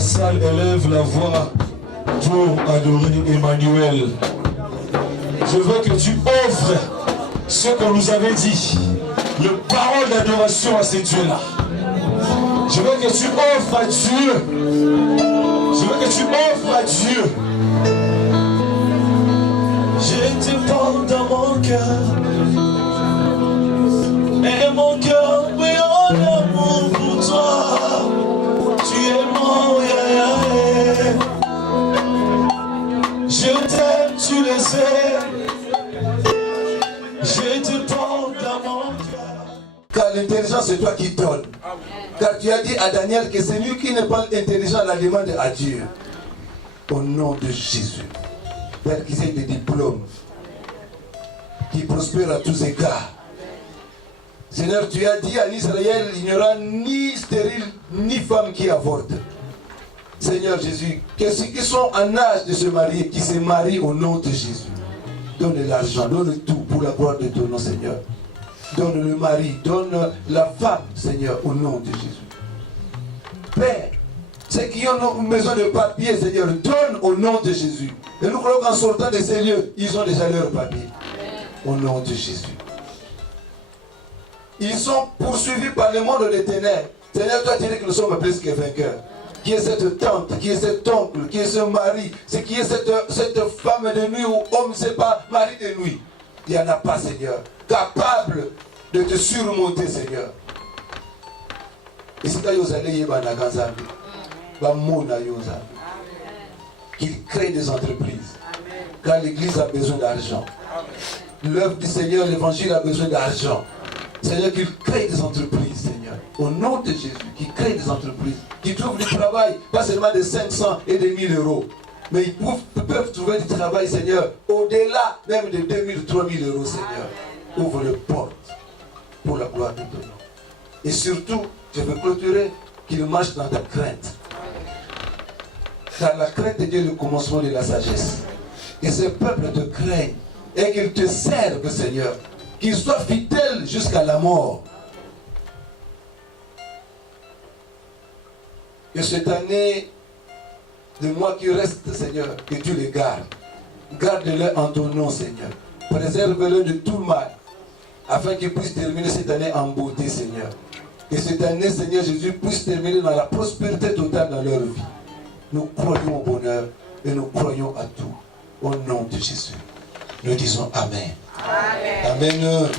salle élève la voix pour adorer Emmanuel. Je veux que tu offres ce qu'on nous avait dit, le parole d'adoration à ces dieux-là. Je veux que tu offres à Dieu. Je veux que tu offres à Dieu. Je te porte dans mon cœur. Et mon cœur brille en amour pour toi. Tu es mon yaya. Je t'aime, tu le sais. Je te porte dans mon cœur. Car l'intelligence, c'est toi qui donnes. Car tu as dit à Daniel que c'est lui qui n'est pas intelligent la demande à Dieu. Au nom de Jésus. Père, qu'ils aient des diplômes, qui prospèrent à tous égards. Seigneur, tu as dit à Israël, il n'y aura ni stérile, ni femme qui avorte. Seigneur Jésus, que ceux qui sont en âge de se marier, qui se marient au nom de Jésus. Donne l'argent, donne tout pour la gloire de ton nom, Seigneur. Donne le mari, donne la femme, Seigneur, au nom de Jésus. Père, ceux qui ont besoin de papier, Seigneur, donne au nom de Jésus. Et nous croyons qu'en sortant de ces lieux, ils ont déjà leur papier. Au nom de Jésus. Ils sont poursuivis par le monde des ténèbres. Seigneur, toi tu dis que nous sommes plus que vainqueurs. Qui est cette tante, qui est cet oncle, qui est ce mari, c'est qui est cette femme de nuit ou homme, c'est pas mari de nuit. Il n'y en a pas, Seigneur. Capable de te surmonter, Seigneur. Et si tu as qu'il crée des entreprises. Car l'église a besoin d'argent. L'œuvre du Seigneur, l'évangile a besoin d'argent. Seigneur, qu'il crée des entreprises, Seigneur. Au nom de Jésus, qu'il crée des entreprises. Qui trouvent du travail, pas seulement de 500 et de 1000 euros. Mais ils peuvent trouver du travail, Seigneur, au-delà même de 2000, 3000 euros, Seigneur. Ouvre les portes pour la gloire de ton nom. Et surtout, je veux clôturer qu'ils marchent dans ta crainte. Car la crainte de Dieu est le commencement de la sagesse. Que ce peuple te craigne et qu'il te serve, Seigneur. Qu'il soit fidèle jusqu'à la mort. Que cette année, de mois qui restent, Seigneur, que tu les gardes. Garde-les en ton nom, Seigneur. Préserve-les de tout mal, afin qu'ils puissent terminer cette année en beauté, Seigneur. Que cette année, Seigneur Jésus, puisse terminer dans la prospérité totale dans leur vie. Nous croyons au bonheur et nous croyons à tout. Au nom de Jésus. Nous disons Amen. Amen. Amen.